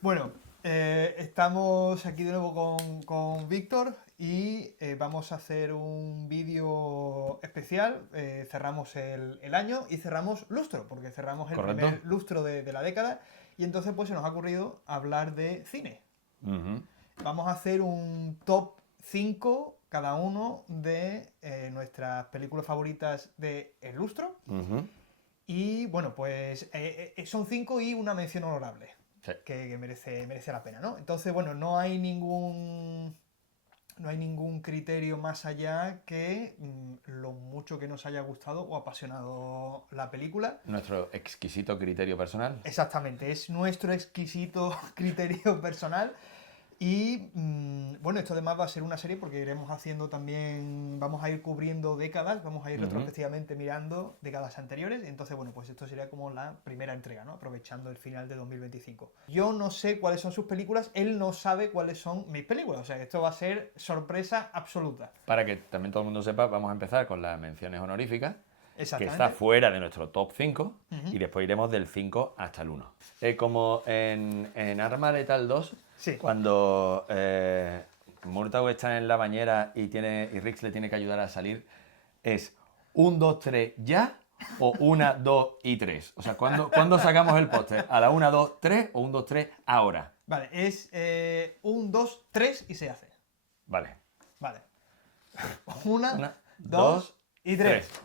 Bueno, estamos aquí de nuevo con Víctor y vamos a hacer un vídeo especial. Cerramos el año y cerramos lustro, porque cerramos el ¿Correcto? primer lustro de la década y entonces pues se nos ha ocurrido hablar de cine. Ujú. Vamos a hacer un top 5 cada uno de nuestras películas favoritas de El Lustro. Ujú. Y bueno, pues son 5 y una mención honorable Sí. que merece la pena, ¿no? Entonces, bueno, no hay ningún criterio más allá que lo mucho que nos haya gustado o apasionado la película. Nuestro exquisito criterio personal. Exactamente, es nuestro exquisito criterio personal. Y bueno, esto además va a ser una serie porque iremos haciendo también, vamos a ir cubriendo décadas, vamos a ir Ujú. retrospectivamente mirando décadas anteriores. Entonces, bueno, pues esto sería como la primera entrega, ¿no? Aprovechando el final de 2025. Yo no sé cuáles son sus películas, él no sabe cuáles son mis películas. O sea, que esto va a ser sorpresa absoluta. Para que también todo el mundo sepa, vamos a empezar con las menciones honoríficas, que está Exactamente. fuera de nuestro top 5, Ujú. y después iremos del 5 hasta el 1. Como en Arma Letal 2, Sí. cuando Murtaugh está en la bañera y Riggs le tiene que ayudar a salir, es 1, 2, 3, ya, o 1, 2 y 3. O sea, ¿cuándo sacamos el póster? ¿A la 1, 2, 3 o 1, 2, 3 ahora? Vale, es 1, 2, 3 y se hace. Vale. Vale. Una, 1, dos 2, y 3. tres.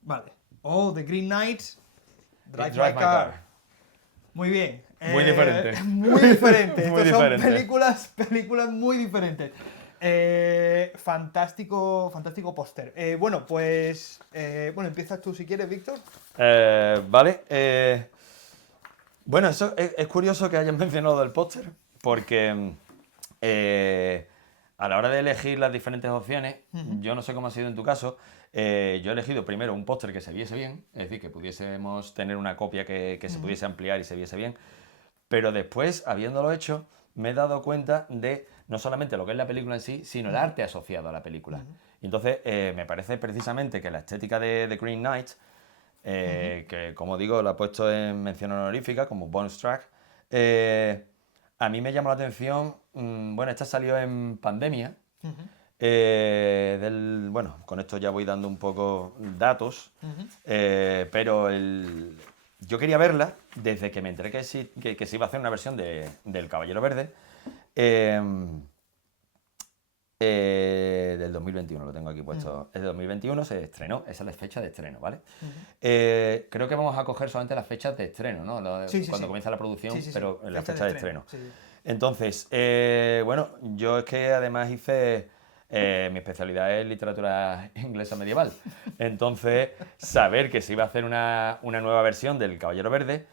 Vale. Oh, The Green Knight, Drive My Drive My Car. Car. Muy bien. Muy diferente. Muy diferente. Muy Estos son diferente. películas muy diferentes. Fantástico póster. Bueno, pues. Bueno, empiezas tú si quieres, Víctor. Vale. Bueno, eso es curioso que hayan mencionado el póster, porque a la hora de elegir las diferentes opciones, yo no sé cómo ha sido en tu caso, yo he elegido primero un póster que se viese bien, es decir, que pudiésemos tener una copia que se pudiese ampliar y se viese bien, pero después, habiéndolo hecho, me he dado cuenta de no solamente lo que es la película en sí, sino el arte asociado a la película. Y entonces, me parece precisamente que la estética de The Green Knight, que como digo, la he puesto en mención honorífica como bonus track, a mí me llamó la atención. Bueno, esta salió en pandemia. Bueno, con esto ya voy dando un poco datos, pero yo quería verla desde que me enteré que se iba a hacer una versión del Caballero Verde. eh, del 2021, lo tengo aquí puesto. Es de 2021, se estrenó, esa es la fecha de estreno, ¿vale? Creo que vamos a coger solamente las fechas de estreno, ¿no? Sí, sí, Cuando sí. comienza la producción, Sí, sí, sí. pero en la Fecha fecha de estreno. Sí, sí. Entonces, bueno, yo es que además hice, mi especialidad es literatura inglesa medieval. Entonces, saber que se iba a hacer una nueva versión del Caballero Verde,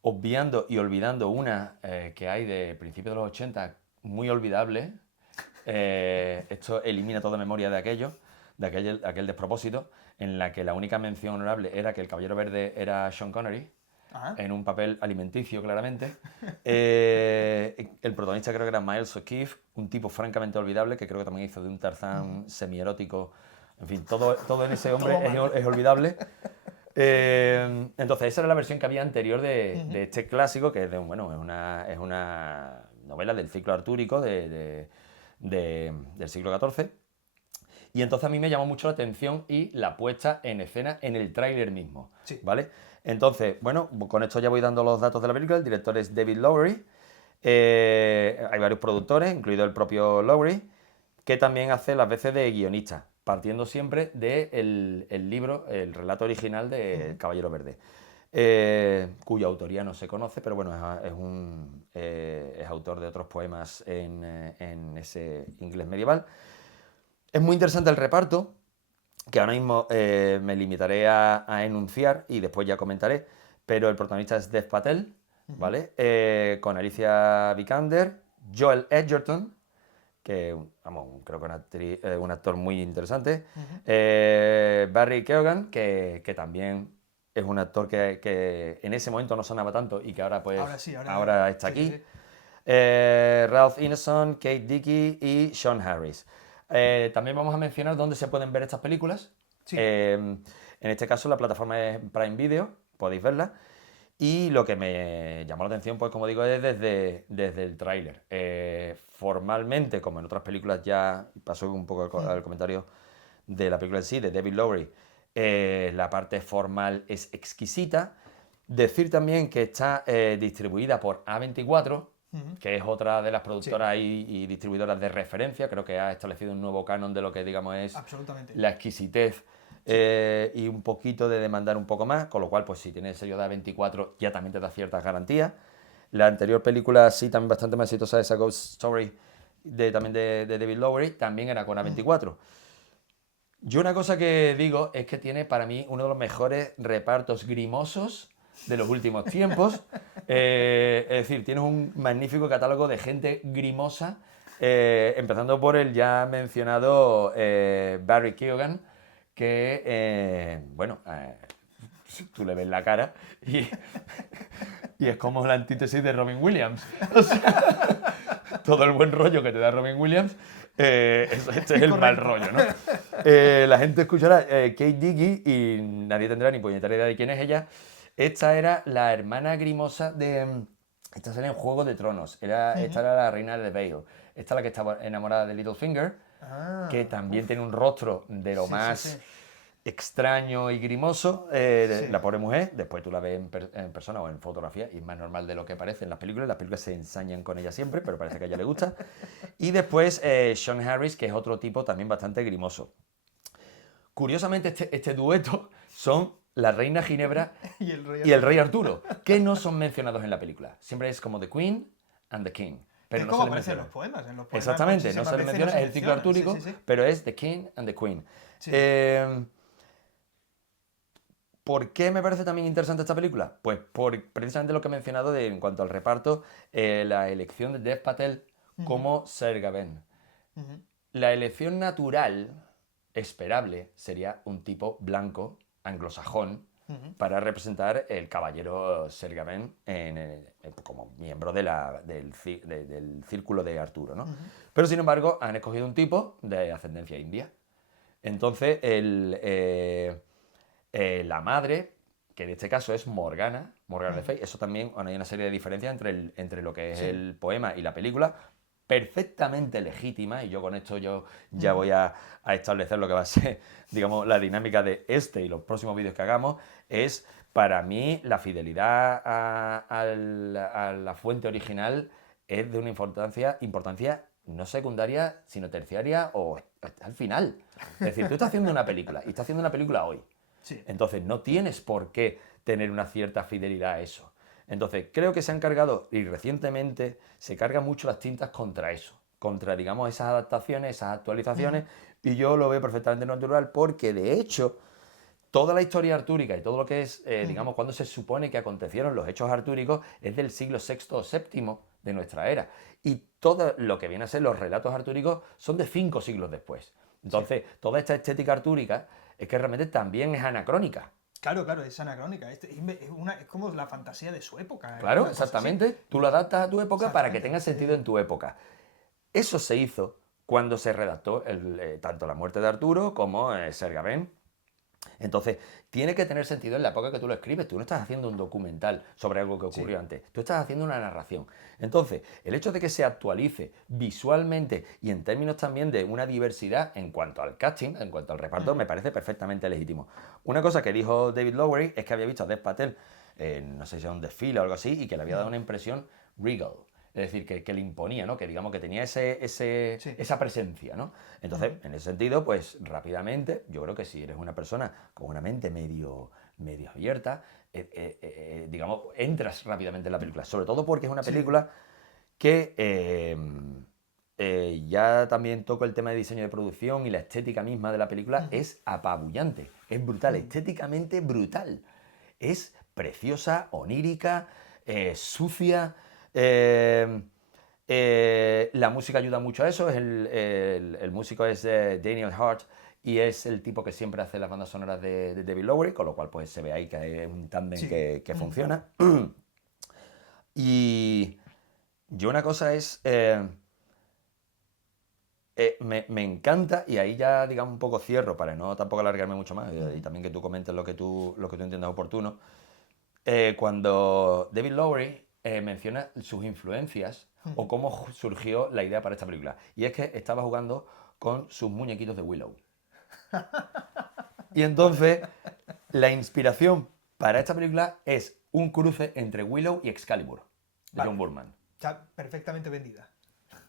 obviando y olvidando una que hay de principios de los 80, muy olvidable. Esto elimina toda memoria de aquel despropósito, en la que la única mención honorable era que el Caballero Verde era Sean Connery, Ajá. en un papel alimenticio, claramente. El protagonista creo que era Miles O'Keefe, un tipo francamente olvidable, que creo que también hizo de un Tarzán semierótico. En fin, todo en ese hombre Todo mal. es olvidable. Entonces, esa era la versión que había anterior de este clásico, que bueno, es una novela del ciclo artúrico del siglo XIV. Y entonces a mí me llamó mucho la atención y la puesta en escena en el tráiler mismo, Sí. ¿vale? Entonces, bueno, con esto ya voy dando los datos de la película. El director es David Lowery. Hay varios productores, incluido el propio Lowery, que también hace las veces de guionista, partiendo siempre del libro, el relato original de Caballero Verde, cuya autoría no se conoce, pero bueno, es autor de otros poemas en ese inglés medieval. Es muy interesante el reparto, que ahora mismo me limitaré a enunciar y después ya comentaré, pero el protagonista es Dev Patel, ¿vale? Con Alicia Vikander, Joel Edgerton, que vamos, creo que un actor muy interesante, Barry Keoghan, que también es un actor que en ese momento no sonaba tanto y que ahora pues Ahora sí, ahora está sí, sí, aquí. sí. Ralph Ineson, Kate Dickie y Sean Harris. También vamos a mencionar dónde se pueden ver estas películas. Sí. En este caso la plataforma es Prime Video, podéis verla. Y lo que me llamó la atención, pues como digo, es desde el tráiler. Formalmente, como en otras películas ya pasó un poco al comentario de la película en sí, de David Lowery, la parte formal es exquisita. Decir también que está distribuida por A24, que es otra de las productoras y distribuidoras de referencia. Creo que ha establecido un nuevo canon de lo que digamos es Absolutamente. la exquisitez y un poquito de demandar un poco más, con lo cual pues si tiene el sello de A24 ya también te da ciertas garantías. La anterior película sí también bastante más exitosa, esa Ghost Story también de David Lowery, también era con A24. Yo una cosa que digo es que tiene para mí uno de los mejores repartos grimosos de los últimos tiempos. Es decir, tienes un magnífico catálogo de gente grimosa, empezando por el ya mencionado Barry Keoghan, que, bueno, tú le ves la cara y, y es como la antítesis de Robin Williams. O sea, todo el buen rollo que te da Robin Williams, este es el mal rollo, ¿no? La gente escuchará Kate Dickie y nadie tendrá ni puñetera idea de quién es ella. Esta era la hermana grimosa de... Esta salía en Juego de Tronos. Esta era la reina de Vale. Esta es la que estaba enamorada de Littlefinger, que también tiene un rostro de lo más extraño y grimoso. La pobre mujer, después tú la ves en persona o en fotografía y es más normal de lo que parece en las películas. Las películas se ensañan con ella siempre, pero parece que a ella le gusta. Y después Sean Harris, que es otro tipo también bastante grimoso. Curiosamente, este dueto son la reina Ginebra y el rey Arturo, que no son mencionados en la película. Siempre es como The Queen and the King. Pero es no como se les aparece en menciona. los poemas. En los poemas Exactamente, no se les menciona, es el ciclo artúrico, pero es The King and the Queen. Sí. ¿Por qué me parece también interesante esta película? Pues por precisamente lo que he mencionado en cuanto al reparto, la elección de Dev Patel como Ser Gawain. La elección natural, esperable, sería un tipo blanco, anglosajón, para representar el caballero Ser Gawain como miembro del círculo de Arturo, ¿no? Pero sin embargo han escogido un tipo de ascendencia india. Entonces la madre, que en este caso es Morgana Le Fay, eso también hay una serie de diferencias entre lo que es el poema y la película, perfectamente legítima, y yo con esto ya voy a establecer lo que va a ser, digamos, la dinámica de este y los próximos vídeos que hagamos, es para mí la fidelidad a la fuente original es de una importancia no secundaria, sino terciaria o al final. Es decir, tú estás haciendo una película y estás haciendo una película hoy. Entonces no tienes por qué tener una cierta fidelidad a eso. Entonces creo que se han cargado, y recientemente se cargan mucho las tintas contra eso, contra, digamos, esas adaptaciones, esas actualizaciones, y yo lo veo perfectamente natural porque, de hecho, toda la historia artúrica y todo lo que es, digamos, cuando se supone que acontecieron los hechos artúricos es del siglo VI o VII de nuestra era. Y todo lo que viene a ser los relatos artúricos son de 5 siglos después. Entonces, toda esta estética artúrica es que realmente también es anacrónica. Claro, es anacrónica. Es como la fantasía de su época. Claro, exactamente. Tú lo adaptas a tu época para que tenga sentido en tu época. Eso se hizo cuando se redactó tanto La muerte de Arturo como Ser Gawain. Entonces, tiene que tener sentido en la época que tú lo escribes. Tú no estás haciendo un documental sobre algo que ocurrió antes. Tú estás haciendo una narración. Entonces, el hecho de que se actualice visualmente y en términos también de una diversidad en cuanto al casting, en cuanto al reparto, me parece perfectamente legítimo. Una cosa que dijo David Lowery es que había visto a Dev Patel, no sé si era un desfile o algo así, y que le había dado una impresión regal. Es decir, que le imponía, ¿no? Que digamos que tenía esa presencia, ¿no? Entonces, en ese sentido, pues rápidamente, yo creo que si eres una persona con una mente medio abierta, digamos, entras rápidamente en la película. Sobre todo porque es una película que ya también toco el tema de diseño de producción y la estética misma de la película es apabullante, es brutal, estéticamente brutal. Es preciosa, onírica, sucia. La música ayuda mucho a eso. El músico es Daniel Hart y es el tipo que siempre hace las bandas sonoras de David Lowery, con lo cual pues se ve ahí que es un tándem que funciona. Y yo una cosa es... me encanta, y ahí ya digamos un poco cierro para no tampoco alargarme mucho más y también que tú comentes lo que tú entiendas oportuno. cuando David Lowery menciona sus influencias o cómo surgió la idea para esta película. Y es que estaba jugando con sus muñequitos de Willow. Y entonces, la inspiración para esta película es un cruce entre Willow y Excalibur, de Vale. John Boorman. Está perfectamente vendida.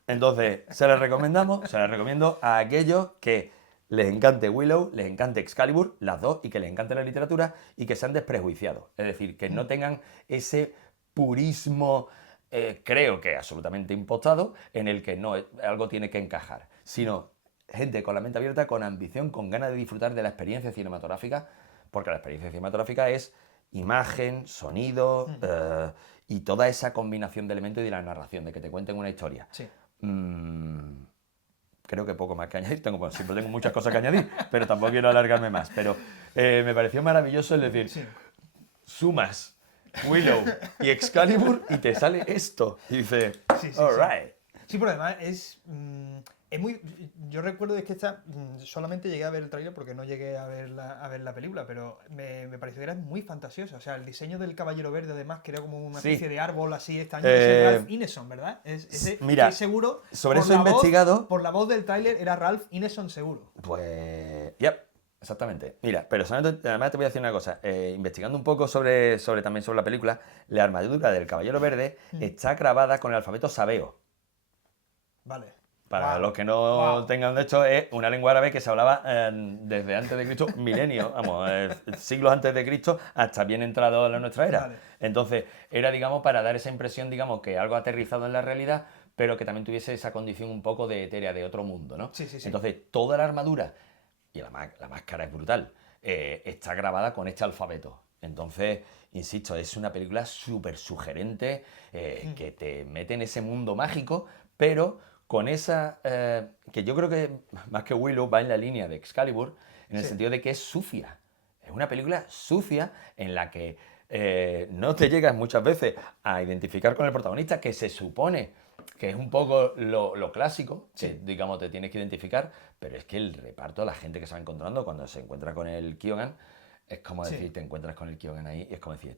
Entonces, se la recomiendo a aquellos que les encante Willow, les encante Excalibur, las dos, y que les encante la literatura y que sean desprejuiciados. Es decir, que no tengan ese purismo, creo que absolutamente impostado, en el que no, algo tiene que encajar, sino gente con la mente abierta, con ambición, con ganas de disfrutar de la experiencia cinematográfica, porque la experiencia cinematográfica es imagen, sonido y toda esa combinación de elementos y de la narración, de que te cuenten una historia. Sí. Creo que poco más que añadir. Siempre tengo muchas cosas que añadir, pero tampoco quiero alargarme más. Pero me pareció maravilloso el decir, Sí. sumas Willow y Excalibur y te sale esto. Y dice, Sí, sí, alright. Sí, pero además es muy... Yo recuerdo que esta solamente llegué a ver el tráiler porque no llegué a ver la película, pero me pareció que era muy fantasiosa. O sea, el diseño del Caballero Verde, además, que era como una Sí. especie de árbol así extraño, es Ralph Ineson, ¿verdad? Mira, estoy seguro... sobre por eso he la voz- investigado. Por la voz del tráiler era Ralph Ineson seguro. Pues, exactamente. Mira, pero además te voy a decir una cosa. Investigando un poco también sobre la película, la armadura del Caballero Verde está grabada con el alfabeto sabeo. Vale. Para Wow. los que no Wow. tengan de hecho, es una lengua árabe que se hablaba desde antes de Cristo, milenios, siglos antes de Cristo, hasta bien entrado a nuestra era. Vale. Entonces, era, digamos, para dar esa impresión, digamos, que algo aterrizado en la realidad, pero que también tuviese esa condición un poco de etérea, de otro mundo, ¿no? Sí, sí, sí. Entonces, toda la armadura, y la máscara es brutal, está grabada con este alfabeto. Entonces, insisto, es una película súper sugerente, que te mete en ese mundo mágico, pero con esa, que yo creo que más que Willow va en la línea de Excalibur, en el Sí. sentido de que es sucia. Es una película sucia en la que no te llegas muchas veces a identificar con el protagonista, que se supone que es un poco lo clásico, que Sí. digamos te tienes que identificar, pero es que el reparto, la gente que se va encontrando cuando se encuentra con el Kyogan, es como decir, Sí. te encuentras con el Kyogan ahí y es como decir,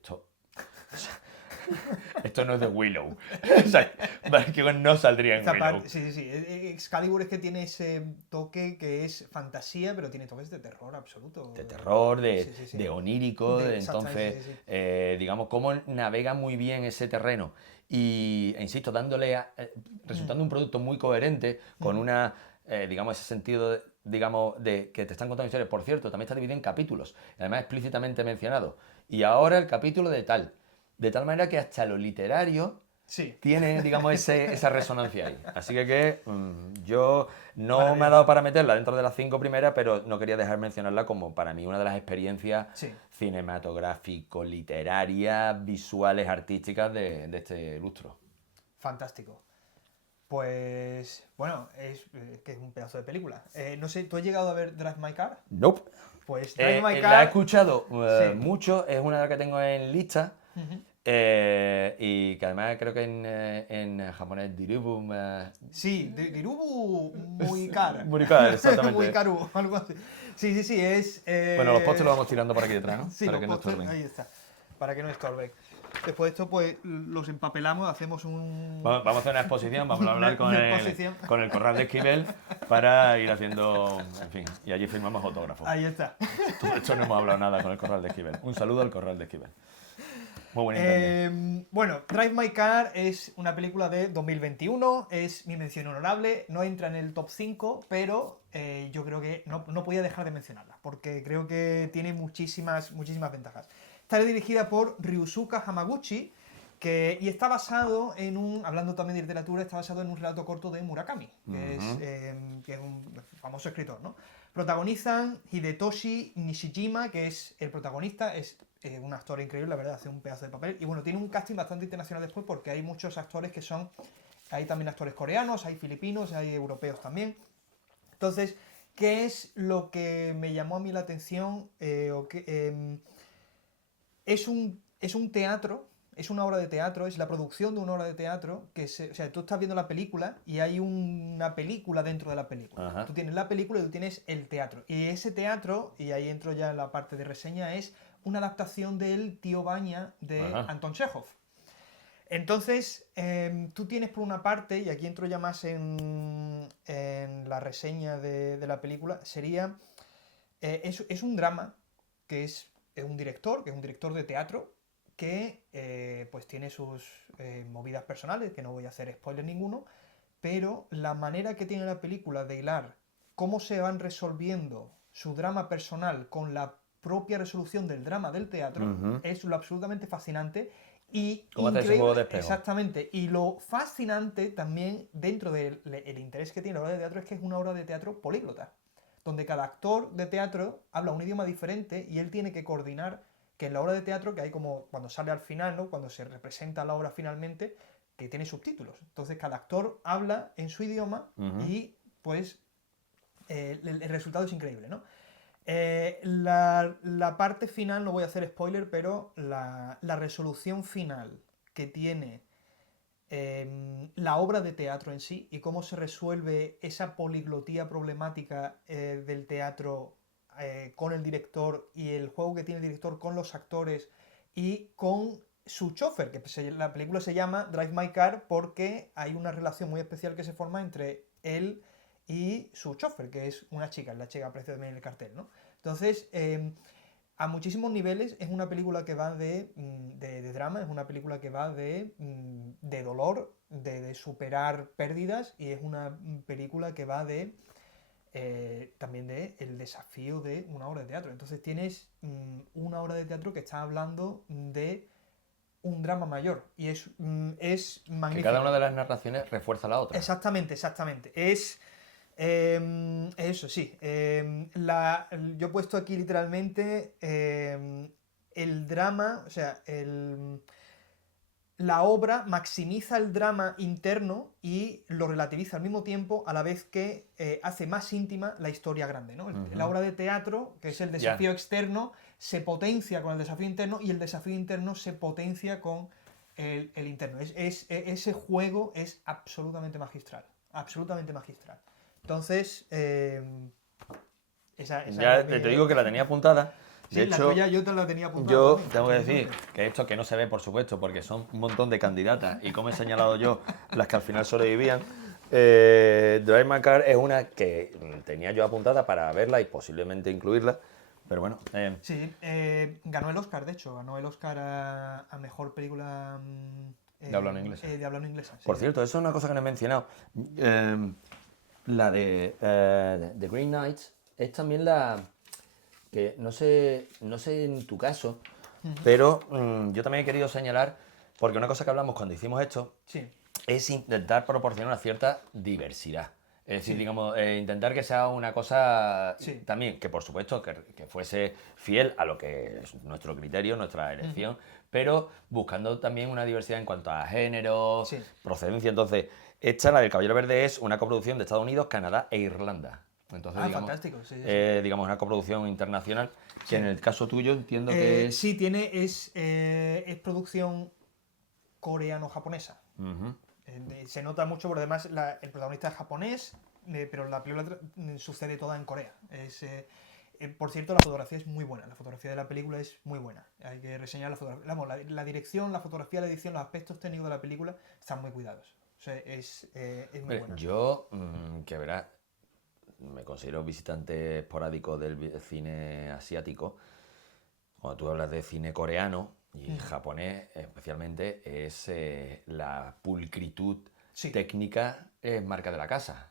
esto no es de Willow. O sea, Kyogan no saldría en Esta Willow. parte, sí. Excalibur es que tiene ese toque que es fantasía, pero tiene toques de terror absoluto. De terror, Sí. de onírico, Exactamente, entonces, sí. digamos, cómo navega muy bien ese terreno e insisto, resultando un producto muy coherente, con una, digamos, ese sentido, digamos, de que te están contando historias. Por cierto, también está dividido en capítulos, además explícitamente mencionado. Y ahora el capítulo de tal manera que hasta lo literario Sí. tiene, digamos, esa resonancia ahí. Así que yo no me ha Maravilloso. dado para meterla dentro de las 5 primeras, pero no quería dejar mencionarla como para mí una de las experiencias Sí. cinematográfico, literarias, visuales, artísticas de este lustro. Fantástico. Pues, bueno, es que es un pedazo de película. No sé, ¿tú has llegado a ver Drive My Car? Nope. Pues Drive My La he Car... escuchado Sí. mucho, es una de las que tengo en lista. Ujú. Y que además creo que en japonés dirubu Sí, Dirubu Muikar. Muikar, exactamente. Muikaru, algo así. Sí, es... Bueno, los postres los vamos tirando por aquí detrás, ¿no? Sí, Para los que no pósters, estorben. ahí está. Para que no estorben. Después de esto, pues los empapelamos, hacemos un... Vamos a hacer una exposición, vamos a hablar Una exposición. con el corral de Esquivel para ir haciendo, en fin, y allí firmamos autógrafos. Ahí está. Todo esto no hemos hablado nada con el corral de Esquivel. Un saludo al corral de Esquivel. Muy buen internet. Bueno, Drive My Car es una película de 2021, es mi mención honorable, no entra en el top 5, pero yo creo que no podía dejar de mencionarla, porque creo que tiene muchísimas ventajas. Está dirigida por Ryusuke Hamaguchi, y está basado hablando también de literatura, está basado en un relato corto de Murakami, que es un famoso escritor, ¿no? Protagonizan Hidetoshi Nishijima, que es el protagonista, es un actor increíble, la verdad, hace un pedazo de papel. Y bueno, tiene un casting bastante internacional después porque hay muchos actores hay también actores coreanos, hay filipinos, hay europeos también. Entonces, ¿qué es lo que me llamó a mí la atención? Es un teatro, es una obra de teatro, es la producción de una obra de teatro o sea, tú estás viendo la película y hay una película dentro de la película. Ajá. Tú tienes la película y tú tienes el teatro. Y ese teatro, y ahí entro ya en la parte de reseña, es una adaptación del Tío Baña de Ajá. Anton Chekhov. Entonces, tú tienes por una parte, y aquí entro ya más en la reseña de la película, sería, es un drama que es un director, que es un director de teatro, que pues tiene sus movidas personales, que no voy a hacer spoiler ninguno, pero la manera que tiene la película de hilar cómo se van resolviendo su drama personal con la propia resolución del drama del teatro Ujú. es lo absolutamente fascinante y ¿Cómo hace ese juego de increíble, espejo? exactamente. Y lo fascinante también dentro del el interés que tiene la obra de teatro es que es una obra de teatro políglota, donde cada actor de teatro habla un idioma diferente y él tiene que coordinar que en la obra de teatro, que hay como cuando sale al final, ¿no? Cuando se representa la obra finalmente, que tiene subtítulos. Entonces cada actor habla en su idioma Ujú. y pues el resultado es increíble, ¿no? La parte final, no voy a hacer spoiler, pero la resolución final que tiene la obra de teatro en sí y cómo se resuelve esa poliglotía problemática del teatro con el director y el juego que tiene el director con los actores y con su chofer, que la película se llama Drive My Car porque hay una relación muy especial que se forma entre él y su chofer, que es una chica, la chica aparece también en el cartel, ¿no? Entonces, a muchísimos niveles es una película que va de drama, es una película que va de dolor, de superar pérdidas y es una película que va también de el desafío de una obra de teatro. Entonces tienes una obra de teatro que está hablando de un drama mayor y es Que cada una magnífico. de las narraciones refuerza la otra. Exactamente, exactamente. Eso sí. Yo he puesto aquí literalmente el drama, o sea, la obra maximiza el drama interno y lo relativiza al mismo tiempo, a la vez que hace más íntima la historia grande, ¿no? La obra de teatro, que es el desafío externo, se potencia con el desafío interno y el desafío interno se potencia con el interno. Ese juego es absolutamente magistral. Absolutamente magistral. Entonces, esa Ya es te digo que la tenía apuntada. De Sí, la hecho, tuya yo te la tenía apuntada yo también, tengo que decir precisamente. que esto que no se ve, por supuesto, porque son un montón de candidatas y como he señalado yo, las que al final sobrevivían. Drive My Car es una que tenía yo apuntada para verla y posiblemente incluirla, pero bueno, Sí, ganó el Oscar, de hecho, ganó el Oscar a mejor película de habla no inglesa. de habla no inglesa. Sí, Por sí. cierto, eso es una cosa que no he mencionado. La de The Green Knights es también la que no sé en tu caso, pero yo también he querido señalar, porque una cosa que hablamos cuando hicimos esto Sí, es intentar proporcionar una cierta diversidad. Es decir, Sí. digamos, intentar que sea una cosa Sí. también, que por supuesto, que fuese fiel a lo que es nuestro criterio, nuestra elección, pero buscando también una diversidad en cuanto a género, Sí. procedencia. Entonces, esta, la del Caballero Verde, es una coproducción de Estados Unidos, Canadá e Irlanda. Entonces, Fantástico, sí, sí, sí. digamos, una coproducción internacional, que Sí. en el caso tuyo entiendo que es... Sí, es producción coreano-japonesa. Ujú. Se nota mucho, porque además el protagonista es japonés, pero la película sucede toda en Corea. Por cierto, la fotografía es muy buena. La fotografía de la película es muy buena. Hay que reseñar la fotografía. Vamos, la dirección, la fotografía, la edición, los aspectos técnicos de la película están muy cuidados. O sea, es muy Hombre, buena. yo, que verás, me considero visitante esporádico del cine asiático. Cuando tú hablas de cine coreano y japonés especialmente, es la pulcritud Sí. técnica es marca de la casa.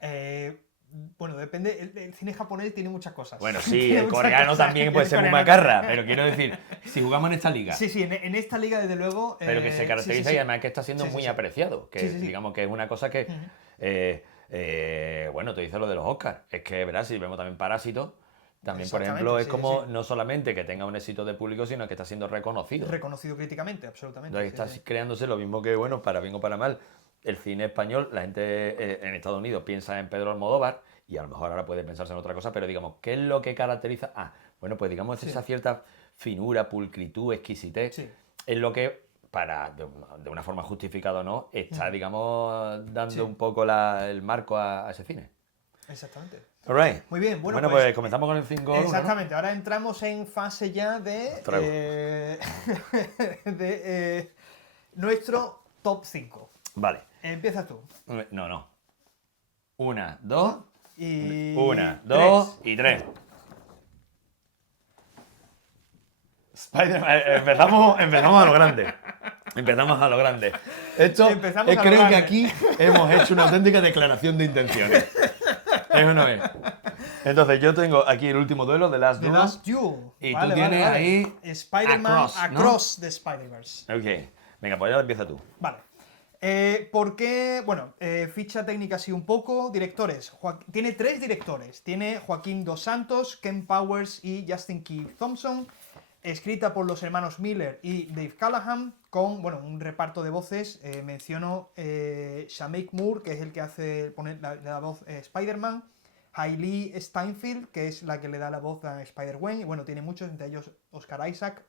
Bueno, depende. El cine japonés tiene muchas cosas. Bueno, sí, Tiene el muchas coreano cosas. también puede El ser muy coreano macarra, también. pero quiero decir, si jugamos en esta liga, Sí, sí, en esta liga, desde luego. pero que se caracteriza y además que está siendo Sí, sí, muy sí. apreciado, que Sí, sí, sí. digamos que es una cosa que, bueno, te dice lo de los Oscars, es que verás, si vemos también Parásitos, también por ejemplo es Exactamente, sí, como sí. no solamente que tenga un éxito de público, sino que está siendo reconocido. Reconocido críticamente, absolutamente. Entonces está creándose lo mismo que, bueno, para bien o para mal, el cine español, la gente en Estados Unidos piensa en Pedro Almodóvar y a lo mejor ahora puede pensarse en otra cosa, pero digamos, ¿qué es lo que caracteriza? Bueno, pues digamos esa cierta finura, pulcritud, exquisitez, Sí. es lo que, de una forma justificada o no, está, digamos, dando Sí. un poco el marco a ese cine. Exactamente. Alright. Muy bien, bueno, pues comenzamos con el 5-1, exactamente, ahora entramos en fase ya de nuestro top 5. Vale. Empiezas tú. No. 1, 2 Y 1, 2 y 3. Spider-Man, empezamos a lo grande. Empezamos a lo grande. Esto Empezamos a lo creo grande. que aquí hemos hecho una auténtica declaración de intenciones. ¿Es o no es? Entonces yo tengo aquí el último duelo de Last The Duel. Last Duel. Y tú tienes ahí Spider-Man Across, ¿no? the Spider-Verse. Ok. Venga, pues ya empieza tú. Vale. ¿Por qué? Bueno, ficha técnica así un poco. Directores. Tiene 3 directores. Tiene Joaquín Dos Santos, Ken Powers y Justin Keith Thompson. Escrita por los hermanos Miller y Dave Callahan, con un reparto de voces. Menciono Shameik Moore, que es el que pone la voz Spider-Man. Hailey Steinfeld, que es la que le da la voz a Spider-Gwen. Y bueno, tiene muchos, entre ellos Oscar Isaac.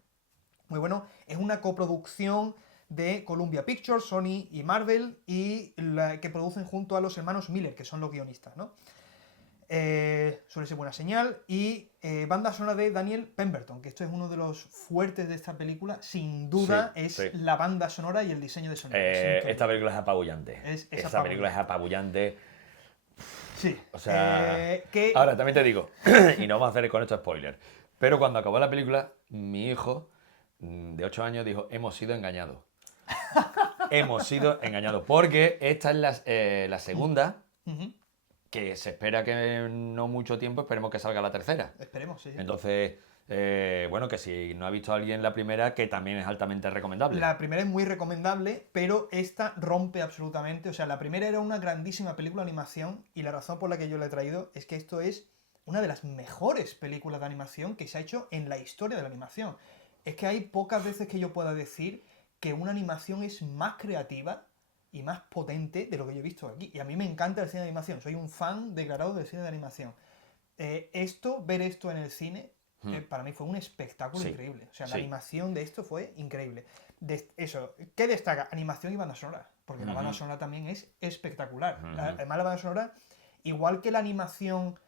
Muy bueno. Es una coproducción de Columbia Pictures, Sony y Marvel, y que producen junto a los hermanos Miller, que son los guionistas, ¿no? Suele ser buena señal. Y banda sonora de Daniel Pemberton, que esto es uno de los fuertes de esta película, sin duda. Sí. La banda sonora y el diseño de sonido. Esta película es apabullante. Esta película es apabullante. Sí. O sea, ahora también te digo, y no vamos a hacer con esto spoiler, pero cuando acabó la película, mi hijo de 8 años dijo, hemos sido engañados. Hemos sido engañados, porque esta es la segunda, que se espera que en no mucho tiempo esperemos que salga la tercera. Esperemos, sí. Entonces, que si no ha visto a alguien la primera, que también es altamente recomendable. La primera es muy recomendable, pero esta rompe absolutamente. O sea, la primera era una grandísima película de animación, y la razón por la que yo la he traído es que esto es una de las mejores películas de animación que se ha hecho en la historia de la animación. Es que hay pocas veces que yo pueda decir que una animación es más creativa y más potente de lo que yo he visto aquí. Y a mí me encanta el cine de animación, soy un fan declarado del cine de animación. Ver esto en el cine, para mí fue un espectáculo increíble. O sea, la animación de esto fue increíble. ¿Qué destaca? Animación y banda sonora, porque la banda sonora también es espectacular. Además, la banda sonora, igual que la animación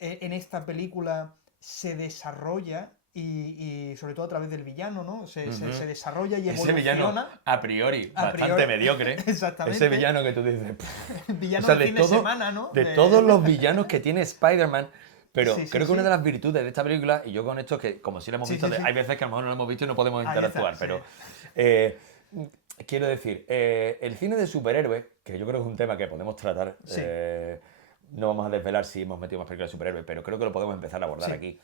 en esta película se desarrolla, y sobre todo a través del villano, ¿no? Se desarrolla y evoluciona. Ese villano, a priori, bastante mediocre. Exactamente. Ese villano que tú dices... Villano de fin de semana, ¿no? De todos los villanos que tiene Spider-Man, pero creo que una de las virtudes de esta película, y yo con esto, que como si lo hemos visto, hay veces que a lo mejor no lo hemos visto y no podemos interactuar, pero... quiero decir, el cine de superhéroes, que yo creo que es un tema que podemos tratar, no vamos a desvelar si hemos metido más películas de superhéroes, pero creo que lo podemos empezar a abordar aquí.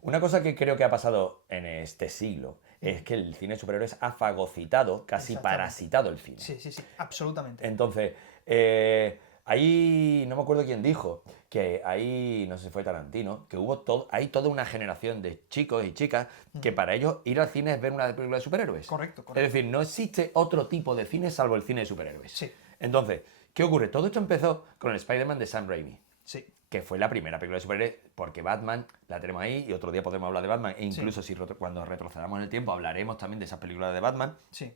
Una cosa que creo que ha pasado en este siglo es que el cine de superhéroes ha fagocitado, casi parasitado el cine. Sí, absolutamente. Entonces, ahí no me acuerdo quién dijo, que ahí, no sé si fue Tarantino, que hay toda una generación de chicos y chicas que para ellos ir al cine es ver una película de superhéroes. Correcto. Es decir, no existe otro tipo de cine salvo el cine de superhéroes. Sí. Entonces, ¿qué ocurre? Todo esto empezó con el Spider-Man de Sam Raimi. Sí. Que fue la primera película de superhéroes, porque Batman la tenemos ahí, y otro día podremos hablar de Batman, e incluso cuando retrocedamos en el tiempo hablaremos también de esas películas de Batman. Sí.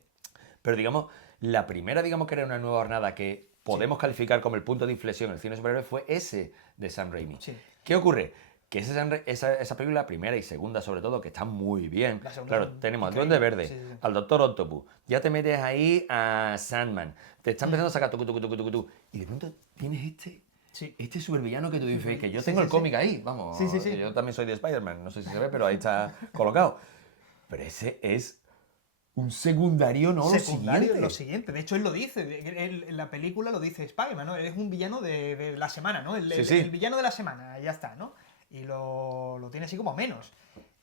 Pero digamos, la primera, que era una nueva hornada que podemos calificar como el punto de inflexión en el cine de superhéroes fue ese de Sam Raimi. Sí. ¿Qué ocurre? Que esa película, primera y segunda sobre todo, que están muy bien. Claro, tenemos al Duende Verde, al Doctor Octopus, ya te metes ahí a Sandman, te está empezando a sacar tucu, y de pronto tienes este supervillano que tú dices, que yo tengo el cómic ahí, vamos, yo también soy de Spider-Man, no sé si se ve, pero ahí está colocado. Pero ese es un secundario, ¿no? Lo siguiente. De hecho, él lo dice, en la película lo dice Spider-Man, ¿no? Eres un villano de la semana, ¿no? El villano de la semana, ya está, ¿no? Y lo tiene así como menos.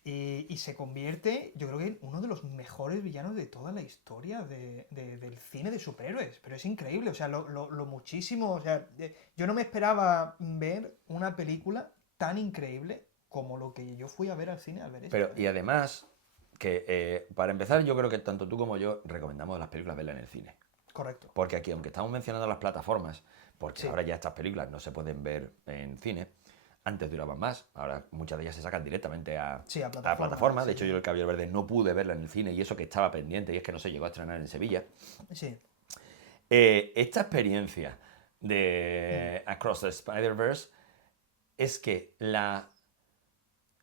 Y se convierte, yo creo que en uno de los mejores villanos de toda la historia del cine de superhéroes. Pero es increíble, o sea, lo muchísimo. O sea, yo no me esperaba ver una película tan increíble como lo que yo fui a ver al cine al ver esto. Pero, y además, que para empezar, yo creo que tanto tú como yo recomendamos las películas verlas en el cine. Correcto. Porque aquí, aunque estamos mencionando las plataformas, porque ahora ya estas películas no se pueden ver en cine. Antes duraban más, ahora muchas de ellas se sacan directamente a plataforma. De hecho, yo el Caballero Verde no pude verla en el cine, y eso que estaba pendiente, y es que no se llegó a estrenar en Sevilla. Sí. Esta experiencia de Across the Spider-Verse es que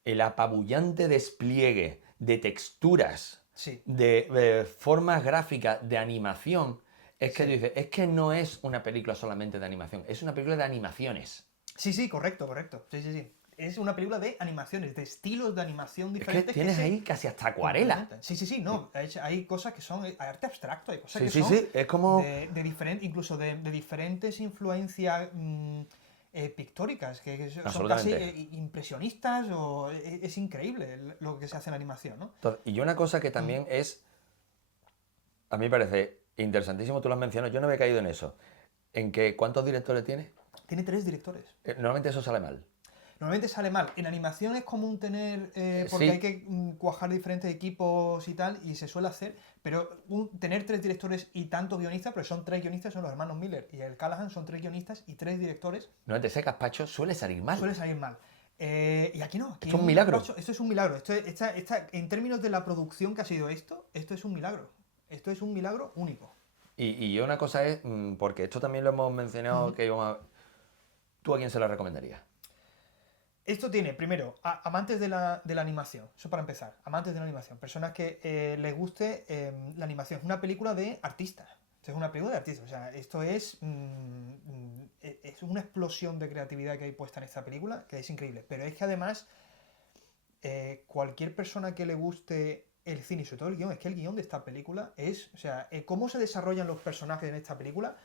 el apabullante despliegue de texturas, Sí. de formas gráficas, de animación, es que Sí. dices, es que no es una película solamente de animación, es una película de animaciones. Sí, correcto. Sí. Es una película de animaciones, de estilos de animación Es que diferentes. tienes se ahí casi hasta acuarela. complementan. Sí, no. Hay cosas que son arte abstracto, hay cosas Sí, que sí, son sí, es como... de incluso de diferentes influencias pictóricas, que son casi Absolutamente. impresionistas, o es increíble lo que se hace en la animación, ¿no? Entonces, y una cosa que también es, a mí me parece interesantísimo, tú lo has mencionado, yo no había caído en eso, en que ¿cuántos directores tiene? Tiene 3 directores. Normalmente eso sale mal. Normalmente sale mal. En animación es común tener, porque Sí. hay que cuajar diferentes equipos y tal, y se suele hacer, pero tener 3 directores y tantos guionistas, pero son 3 guionistas, son los hermanos Miller y el Callahan, son 3 guionistas y 3 directores, Normalmente ese gazpacho suele salir mal. suele salir mal. Y aquí no, aquí Esto es un milagro. esto es un milagro. En términos de la producción que ha sido esto es un milagro. Esto es un milagro único. Y una cosa es, porque esto también lo hemos mencionado, que íbamos a... ¿Tú a quién se la recomendarías? Esto tiene, primero, amantes de la animación. Eso para empezar. Amantes de la animación. Personas que les guste la animación. Es una película de artistas. Esto es una película de artistas. O sea, esto es una explosión de creatividad que hay puesta en esta película, que es increíble. Pero es que además, cualquier persona que le guste el cine y sobre todo el guión, es que el guión de esta película es, o sea, cómo se desarrollan los personajes en esta película.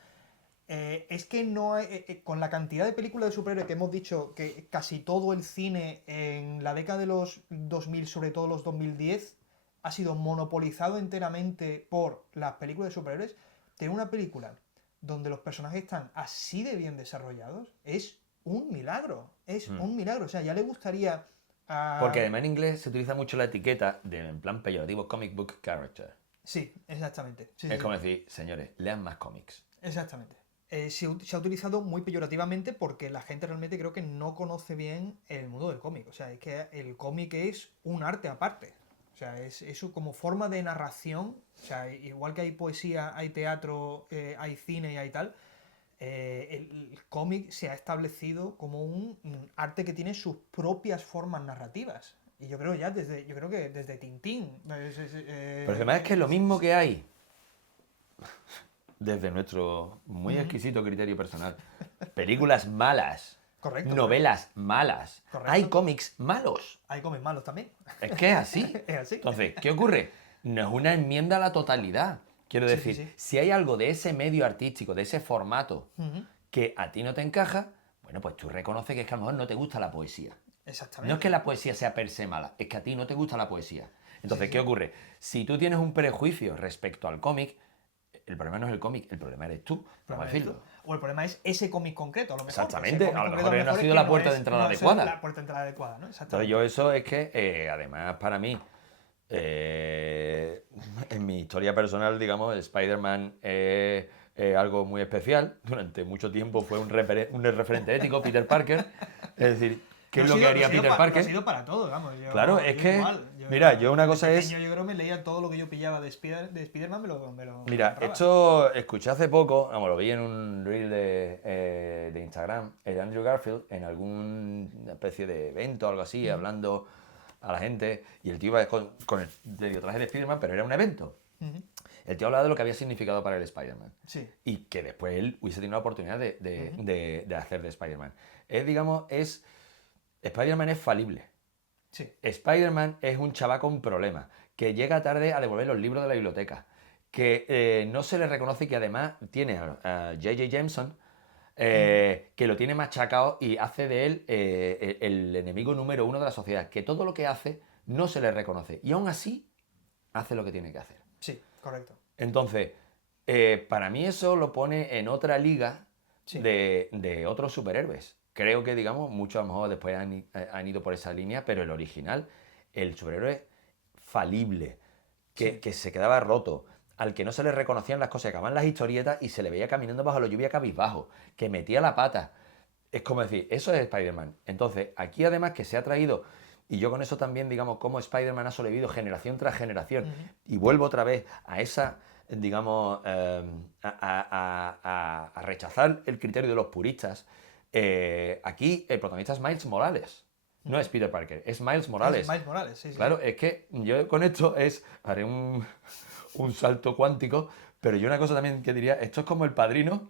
Es que no hay, con la cantidad de películas de superhéroes que hemos dicho que casi todo el cine en la década de los 2000, sobre todo los 2010, ha sido monopolizado enteramente por las películas de superhéroes, tener una película donde los personajes están así de bien desarrollados es un milagro. Es un milagro. O sea, ya le gustaría a... Porque además en inglés se utiliza mucho la etiqueta de, en plan peyorativo, comic book character. Sí, exactamente. Sí, Es sí, como decir, señores, lean más cómics. exactamente. Se ha utilizado muy peyorativamente porque la gente realmente creo que no conoce bien el mundo del cómic. O sea, es que el cómic es un arte aparte. O sea, es como forma de narración. O sea, igual que hay poesía, hay teatro, hay cine y hay tal. El cómic se ha establecido como un arte que tiene sus propias formas narrativas. Y yo creo que desde Tintín. Pero además es que lo mismo que hay, desde nuestro muy exquisito criterio personal, películas malas, Correcto. novelas malas, Correcto. hay cómics malos. Hay cómics malos también. Es que es así. Es así. Entonces, ¿qué ocurre? No es una enmienda a la totalidad. Quiero Sí, decir, sí, sí. si hay algo de ese medio artístico, de ese formato, Ujú. que a ti no te encaja, bueno, pues tú reconoces que es que a lo mejor no te gusta la poesía. Exactamente. No es que la poesía sea per se mala, es que a ti no te gusta la poesía. Entonces, Sí, ¿qué sí. ocurre? Si tú tienes un prejuicio respecto al cómic, el problema no es el cómic, el problema eres tú, vamos a decirlo. O el problema es ese cómic concreto, a lo mejor. Exactamente, Ese cómic a lo concreto mejor no ha es sido que la puerta de entrada no es adecuada. La puerta de entrada adecuada, ¿no? Entonces Exactamente. yo eso es que, además, para mí, en mi historia personal, digamos, el Spider-Man es algo muy especial. Durante mucho tiempo fue un referente ético, Peter Parker. Es decir, ¿qué es lo que haría Peter Lo ha Parker? sido para todo, vamos. Claro, es yo que, igual, mira, yo una de cosa es... pequeño yo creo que me leía todo lo que yo pillaba de Spider-Man, me lo Mira, compraba. esto escuché hace poco, vamos, lo vi en un reel de Instagram, de Andrew Garfield, en alguna especie de evento o algo así, hablando a la gente, y el tío iba con el medio traje de Spider-Man, pero era un evento. Ujú. El tío hablaba de lo que había significado para el Spider-Man. Sí. Y que después él hubiese tenido la oportunidad de hacer de Spider-Man. Spider-Man es falible. Sí. Spider-Man es un chaval con problemas, que llega tarde a devolver los libros de la biblioteca, que no se le reconoce y que además tiene a J.J. Jameson, que lo tiene machacado y hace de él el enemigo número uno de la sociedad, que todo lo que hace no se le reconoce y aún así hace lo que tiene que hacer. Sí, correcto. Entonces, para mí eso lo pone en otra liga Sí. de otros superhéroes. Creo que, digamos, muchos a lo mejor después han ido por esa línea, pero el original, el superhéroe falible, que se quedaba roto, al que no se le reconocían las cosas, que acababan las historietas y se le veía caminando bajo la lluvia cabizbajo, que metía la pata. Es como decir, eso es Spider-Man. Entonces, aquí además que se ha traído, y yo con eso también, digamos, cómo Spider-Man ha sobrevivido generación tras generación, y vuelvo otra vez a esa digamos, a rechazar el criterio de los puristas, aquí el protagonista es Miles Morales. No es Peter Parker, es Miles Morales. Es Miles Morales, sí. Claro, es que yo con esto haré un salto cuántico, pero yo una cosa también que diría, esto es como El Padrino.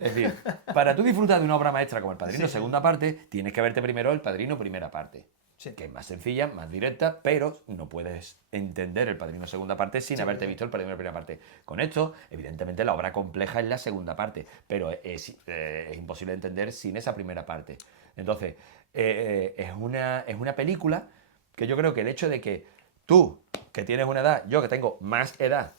Es decir, para tú disfrutar de una obra maestra como El Padrino, segunda parte, tienes que verte primero El Padrino, primera parte. Sí. Que es más sencilla, más directa, pero no puedes entender El Padrino segunda parte sin haberte visto El Padrino primera parte. Con esto, evidentemente, la obra compleja es la segunda parte, pero es imposible de entender sin esa primera parte. Entonces, es una película que yo creo que el hecho de que tú, que tienes una edad, yo que tengo más edad,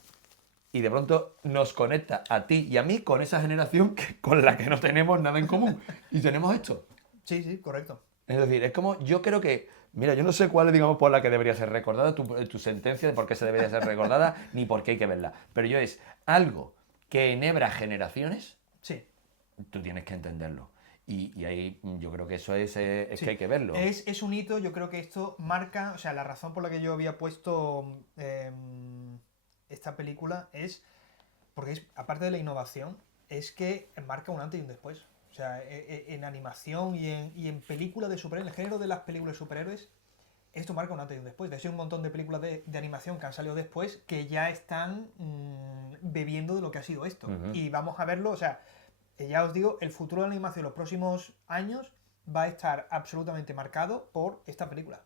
y de pronto nos conecta a ti y a mí con esa generación con la que no tenemos nada en común. Y tenemos esto. Sí, correcto. Es decir, es como, yo creo que, mira, yo no sé cuál es, digamos, por la que debería ser recordada, tu sentencia de por qué se debería ser recordada, ni por qué hay que verla. Pero yo es algo que enhebra generaciones, Sí. tú tienes que entenderlo. Y ahí yo creo que eso es que hay que verlo. Es un hito, yo creo que esto marca, o sea, la razón por la que yo había puesto esta película es, porque es, aparte de la innovación, es que marca un antes y un después. O sea, en animación y en películas de superhéroes, el género de las películas de superhéroes, esto marca un antes y un después. De hecho, hay un montón de películas de animación que han salido después que ya están bebiendo de lo que ha sido esto. Y vamos a verlo, o sea, ya os digo, el futuro de la animación en los próximos años va a estar absolutamente marcado por esta película.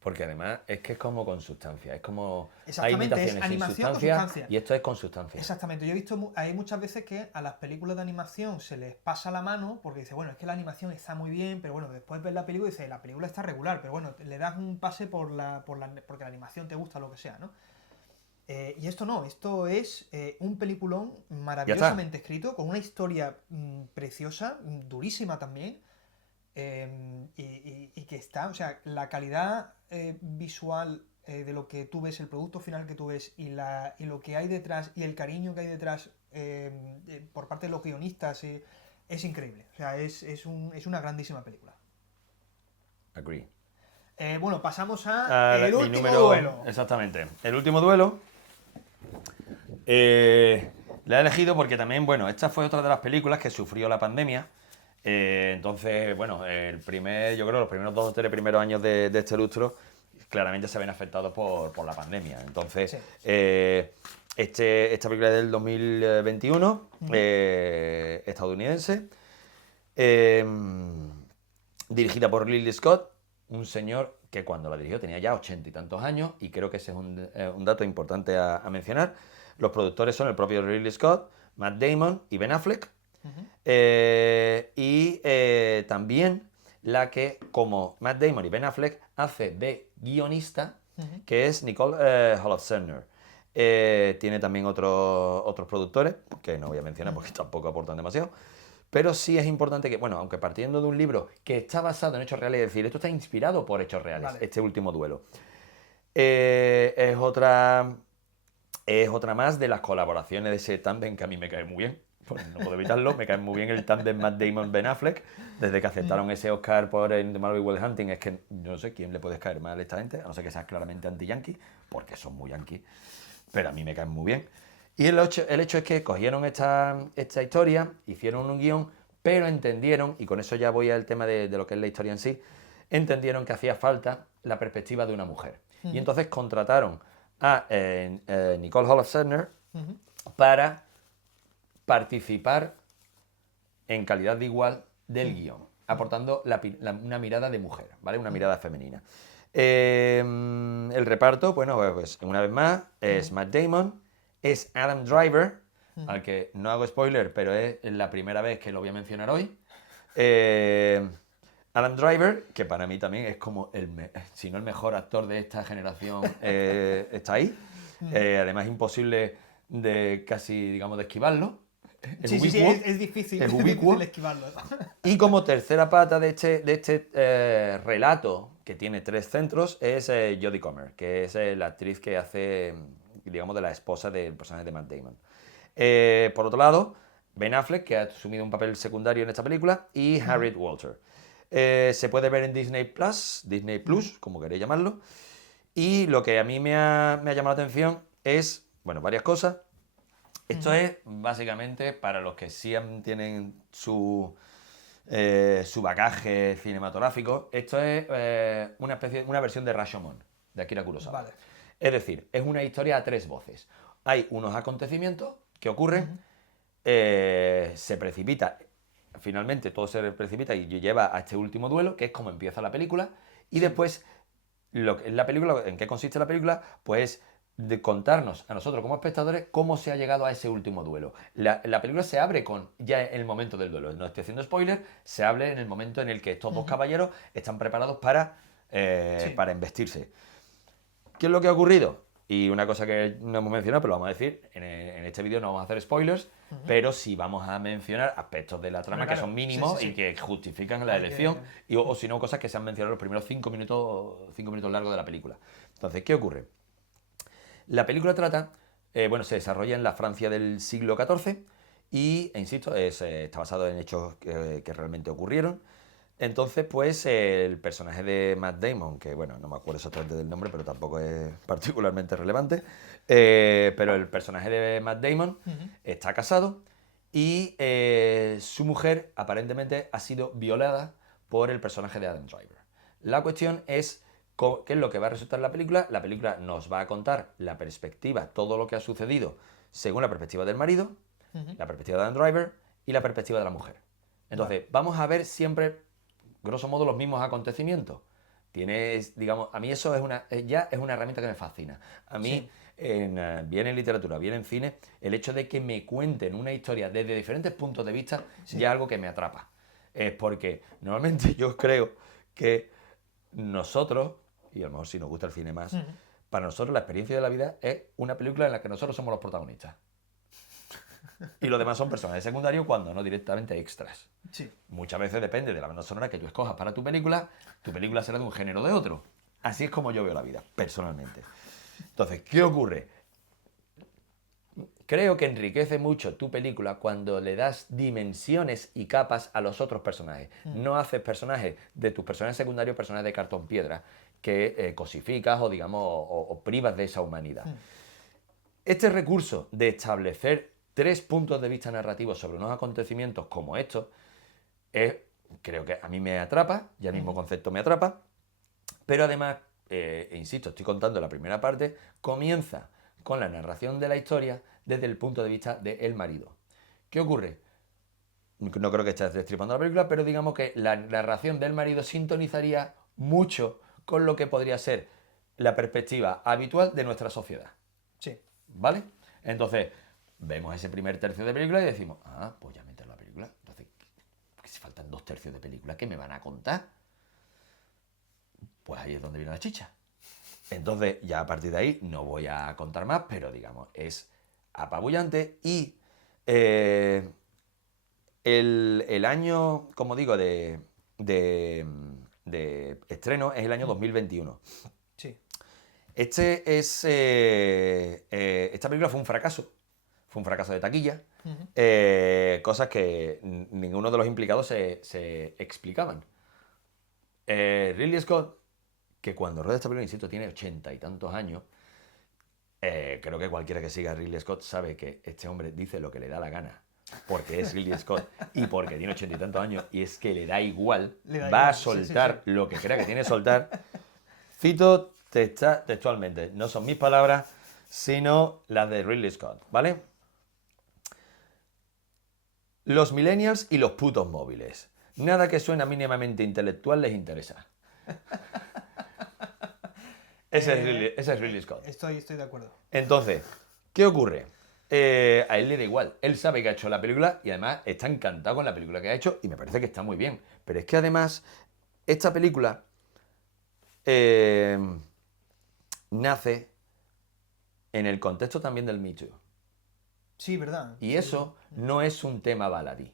Porque además es que es como con sustancia, es como hay imitaciones es animación sin sustancia, y esto es con sustancia. Exactamente, yo he visto, hay muchas veces que a las películas de animación se les pasa la mano porque dice, bueno, es que la animación está muy bien, pero bueno, después ves la película y dice, la película está regular, pero bueno, le das un pase porque la animación te gusta, lo que sea, ¿no? Y esto no, esto es un peliculón maravillosamente escrito, con una historia preciosa, durísima también, y que está, o sea, la calidad visual de lo que tú ves, el producto final que tú ves y lo que hay detrás y el cariño que hay detrás por parte de los guionistas es increíble. O sea, es una grandísima película. Agree. Bueno, pasamos a el último duelo. Exactamente. El último duelo. La he elegido porque también, bueno, esta fue otra de las películas que sufrió la pandemia. Entonces, bueno, yo creo que los primeros 2 o 3 primeros años de este lustro claramente se ven afectados por la pandemia. Entonces, Sí. Esta película es del 2021, estadounidense, dirigida por Ridley Scott, un señor que cuando la dirigió tenía ya 80 y tantos años, y creo que ese es un dato importante a mencionar. Los productores son el propio Ridley Scott, Matt Damon y Ben Affleck. También la que, como Matt Damon y Ben Affleck, hace de guionista, que es Nicole Holofcener. Tiene también otros productores, que no voy a mencionar porque tampoco aportan demasiado, pero sí es importante que, bueno, aunque partiendo de un libro que está basado en hechos reales, es decir, esto está inspirado por hechos reales, vale. Este último duelo. Es otra más de las colaboraciones de ese tándem que a mí me cae muy bien. Pues no puedo evitarlo, me cae muy bien el tándem Matt Damon-Ben Affleck. Desde que aceptaron ese Oscar por The Marvel Will Hunting, es que yo no sé quién le puede caer mal a esta gente, a no ser que seas claramente anti-yankee, porque son muy yankee, pero a mí me caen muy bien. Y el hecho es que cogieron esta historia, hicieron un guión, pero entendieron, y con eso ya voy al tema de lo que es la historia en sí, entendieron que hacía falta la perspectiva de una mujer. Y entonces contrataron a Nicole Holofcener para participar en calidad de igual del guión, aportando una mirada de mujer, ¿vale? Una mirada femenina. El reparto, bueno, pues una vez más, es Matt Damon, es Adam Driver, al que no hago spoiler, pero es la primera vez que lo voy a mencionar hoy. Adam Driver, que para mí también es como si no el mejor actor de esta generación, está ahí. Además, imposible de casi, digamos, de esquivarlo. Es difícil, es ubicuo. Esquivarlo. Y como tercera pata de este relato, que tiene 3 centros, es Jodie Comer, que es la actriz que hace, digamos, de la esposa del personaje de Matt Damon. Por otro lado, Ben Affleck, que ha asumido un papel secundario en esta película, y Harriet Walter. Se puede ver en Disney Plus, como queréis llamarlo. Y lo que a mí me ha llamado la atención es, bueno, varias cosas. Esto es básicamente para los que sí tienen su bagaje cinematográfico. Esto es una versión de Rashomon, de Akira Kurosawa. Vale. Es decir, es una historia a tres voces. Hay unos acontecimientos que ocurren, se precipita, finalmente todo se precipita y lleva a este último duelo, que es como empieza la película, y después, ¿en qué consiste la película? Pues de contarnos a nosotros como espectadores cómo se ha llegado a ese último duelo. La película se abre con ya en el momento del duelo. No estoy haciendo spoiler, se abre en el momento en el que estos dos caballeros están preparados para embestirse. ¿Qué es lo que ha ocurrido? Y una cosa que no hemos mencionado, pero lo vamos a decir, en este vídeo no vamos a hacer spoilers, pero sí vamos a mencionar aspectos de la trama que son mínimos y que justifican la elección, o si no, cosas que se han mencionado en los primeros 5 minutos largos de la película. Entonces, ¿qué ocurre? La película trata, se desarrolla en la Francia del siglo XIV y, insisto, está basado en hechos que realmente ocurrieron. Entonces, pues, el personaje de Matt Damon, que, bueno, no me acuerdo exactamente del nombre, pero tampoco es particularmente relevante, pero el personaje de Matt Damon está casado y su mujer, aparentemente, ha sido violada por el personaje de Adam Driver. La cuestión es ¿qué es lo que va a resultar en la película? La película nos va a contar la perspectiva, todo lo que ha sucedido según la perspectiva del marido, la perspectiva de Adam Driver y la perspectiva de la mujer. Entonces, vamos a ver siempre, grosso modo, los mismos acontecimientos. Digamos, a mí eso es una herramienta que me fascina. A mí, bien en literatura, bien en cine, el hecho de que me cuenten una historia desde diferentes puntos de vista ya es algo que me atrapa. Es porque normalmente yo creo que nosotros, y a lo mejor si nos gusta el cine más, para nosotros la experiencia de la vida es una película en la que nosotros somos los protagonistas. Y los demás son personajes secundarios cuando no directamente extras. Sí. Muchas veces depende de la banda sonora que tú escojas para tu película será de un género o de otro. Así es como yo veo la vida, personalmente. Entonces, ¿qué ocurre? Creo que enriquece mucho tu película cuando le das dimensiones y capas a los otros personajes. No haces personajes de tus personajes secundarios, personajes de cartón piedra, que cosificas o, digamos, o privas de esa humanidad. Este recurso de establecer tres puntos de vista narrativos sobre unos acontecimientos como estos, creo que a mí me atrapa, ya el mismo concepto me atrapa, pero además, insisto, estoy contando la primera parte, comienza con la narración de la historia desde el punto de vista del marido. ¿Qué ocurre? No creo que estés destripando la película, pero digamos que la narración del marido sintonizaría mucho con lo que podría ser la perspectiva habitual de nuestra sociedad. Sí. ¿Vale? Entonces, vemos ese primer tercio de película y decimos, pues ya meter la película. Entonces, que si faltan 2 tercios de película, ¿qué me van a contar? Pues ahí es donde viene la chicha. Entonces, ya a partir de ahí no voy a contar más, pero digamos, es apabullante y el año, como digo, de estreno es el año 2021. Sí. Esta película fue un fracaso de taquilla, cosas que ninguno de los implicados se explicaban. Ridley Scott, que cuando rueda esta película, insisto, tiene 80 y tantos años, creo que cualquiera que siga a Ridley Scott sabe que este hombre dice lo que le da la gana, porque es Ridley Scott y porque tiene 80 y tantos años y es que le da igual, a soltar lo que crea que tiene que soltar. Cito textualmente, no son mis palabras, sino las de Ridley Scott, ¿vale? Los millennials y los putos móviles. Nada que suena mínimamente intelectual les interesa. Ese es Ridley Scott. Estoy de acuerdo. Entonces, ¿qué ocurre? A él le da igual. Él sabe que ha hecho la película y además está encantado con la película que ha hecho y me parece que está muy bien. Pero es que además, esta película nace en el contexto también del Me Too. Sí, ¿verdad? Y eso no es un tema baladí.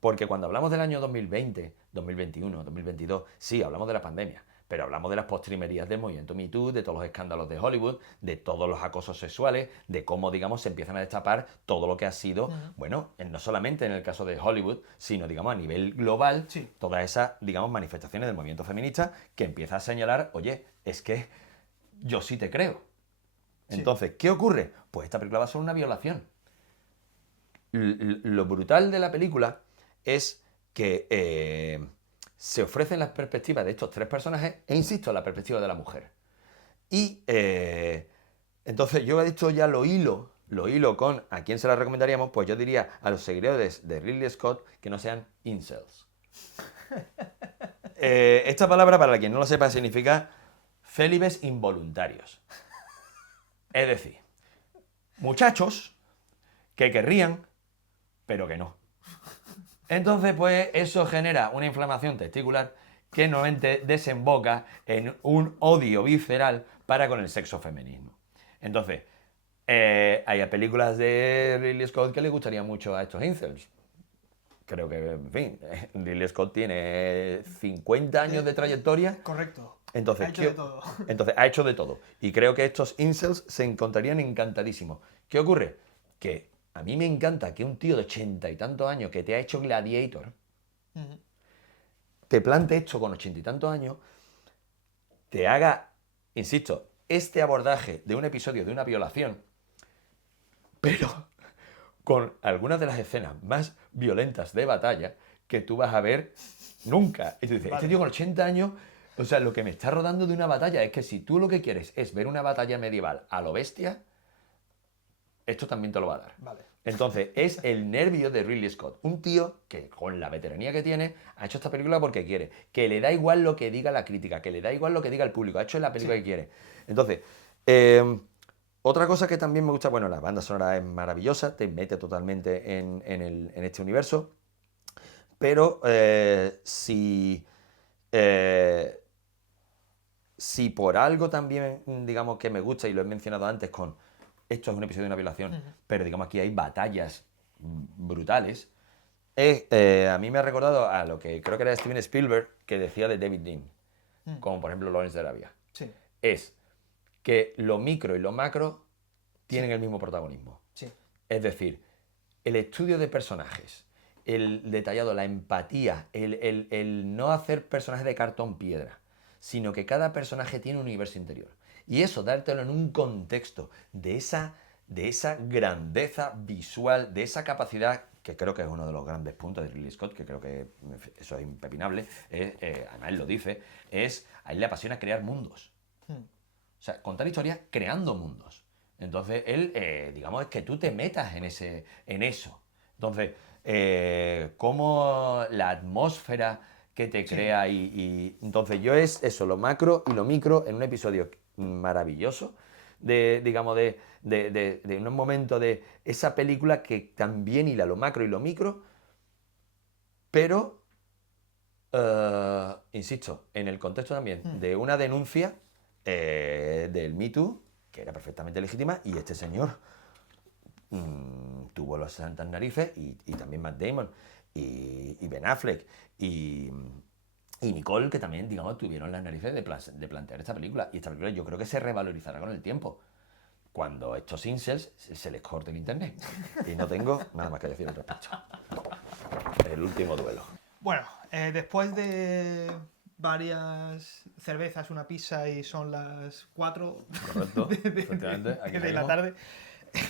Porque cuando hablamos del año 2020, 2021, 2022, sí, hablamos de la pandemia, pero hablamos de las postrimerías del movimiento Me Too, de todos los escándalos de Hollywood, de todos los acosos sexuales, de cómo, digamos, se empiezan a destapar todo lo que ha sido, bueno, no solamente en el caso de Hollywood, sino, digamos, a nivel global, todas esas, digamos, manifestaciones del movimiento feminista que empieza a señalar, oye, es que yo sí te creo. Entonces, ¿qué ocurre? Pues esta película va a ser una violación. lo brutal de la película es que se ofrecen las perspectivas de estos tres personajes, e insisto, la perspectiva de la mujer. Y entonces yo he dicho ya lo hilo con a quién se la recomendaríamos, pues yo diría a los seguidores de Ridley Scott que no sean incels. Esta palabra, para quien no lo sepa, significa célibes involuntarios. Es decir, muchachos que querrían, pero que no. Entonces, pues eso genera una inflamación testicular que normalmente desemboca en un odio visceral para con el sexo femenino. Entonces, hay películas de Ridley Scott que le gustaría mucho a estos incels. Creo que, en fin, Ridley Scott tiene 50 años de trayectoria. Correcto. Entonces, Ha hecho de todo. Entonces, ha hecho de todo. Y creo que estos incels se encontrarían encantadísimos. ¿Qué ocurre? Que a mí me encanta que un tío de 80 y tantos años que te ha hecho Gladiator, te plante esto con 80 y tantos años, te haga, insisto, este abordaje de un episodio de una violación, pero con algunas de las escenas más violentas de batalla que tú vas a ver nunca. Y tú dices, este tío con 80 años, o sea, lo que me está rodando de una batalla es que si tú lo que quieres es ver una batalla medieval a lo bestia, esto también te lo va a dar. Vale. Entonces, es el nervio de Ridley Scott. Un tío que, con la veteranía que tiene, ha hecho esta película porque quiere. Que le da igual lo que diga la crítica, que le da igual lo que diga el público. Ha hecho la película que quiere. Entonces, otra cosa que también me gusta, bueno, la banda sonora es maravillosa, te mete totalmente en este universo. Pero si por algo también, digamos, que me gusta, y lo he mencionado antes con esto es un episodio de una violación, pero digamos aquí hay batallas brutales, a mí me ha recordado a lo que creo que era Steven Spielberg, que decía de David Lean, como por ejemplo Lawrence de Arabia. Sí. Es que lo micro y lo macro tienen el mismo protagonismo. Sí. Es decir, el estudio de personajes, el detallado, la empatía, el no hacer personajes de cartón piedra, sino que cada personaje tiene un universo interior. Y eso, dártelo en un contexto de esa grandeza visual, de esa capacidad, que creo que es uno de los grandes puntos de Ridley Scott, que creo que eso es impepinable, además él lo dice, a él le apasiona crear mundos. O sea, contar historias creando mundos. Entonces, él, digamos, es que tú te metas en eso. Entonces, cómo la atmósfera que te crea entonces yo es eso, lo macro y lo micro en un episodio maravilloso digamos, de un momento de esa película que también hila lo macro y lo micro, pero, insisto, en el contexto también de una denuncia del Me Too, que era perfectamente legítima, y este señor tuvo las santas narices, y también Matt Damon, y Ben Affleck, y Nicole, que también, digamos, tuvieron las narices de plantear esta película. Y esta película yo creo que se revalorizará con el tiempo, cuando estos incels se les corte el internet. Y no tengo nada más que decir al respecto. El último duelo. Bueno, después de varias cervezas, una pizza y son las 4 Correcto, efectivamente, aquí de la seguimos. tarde,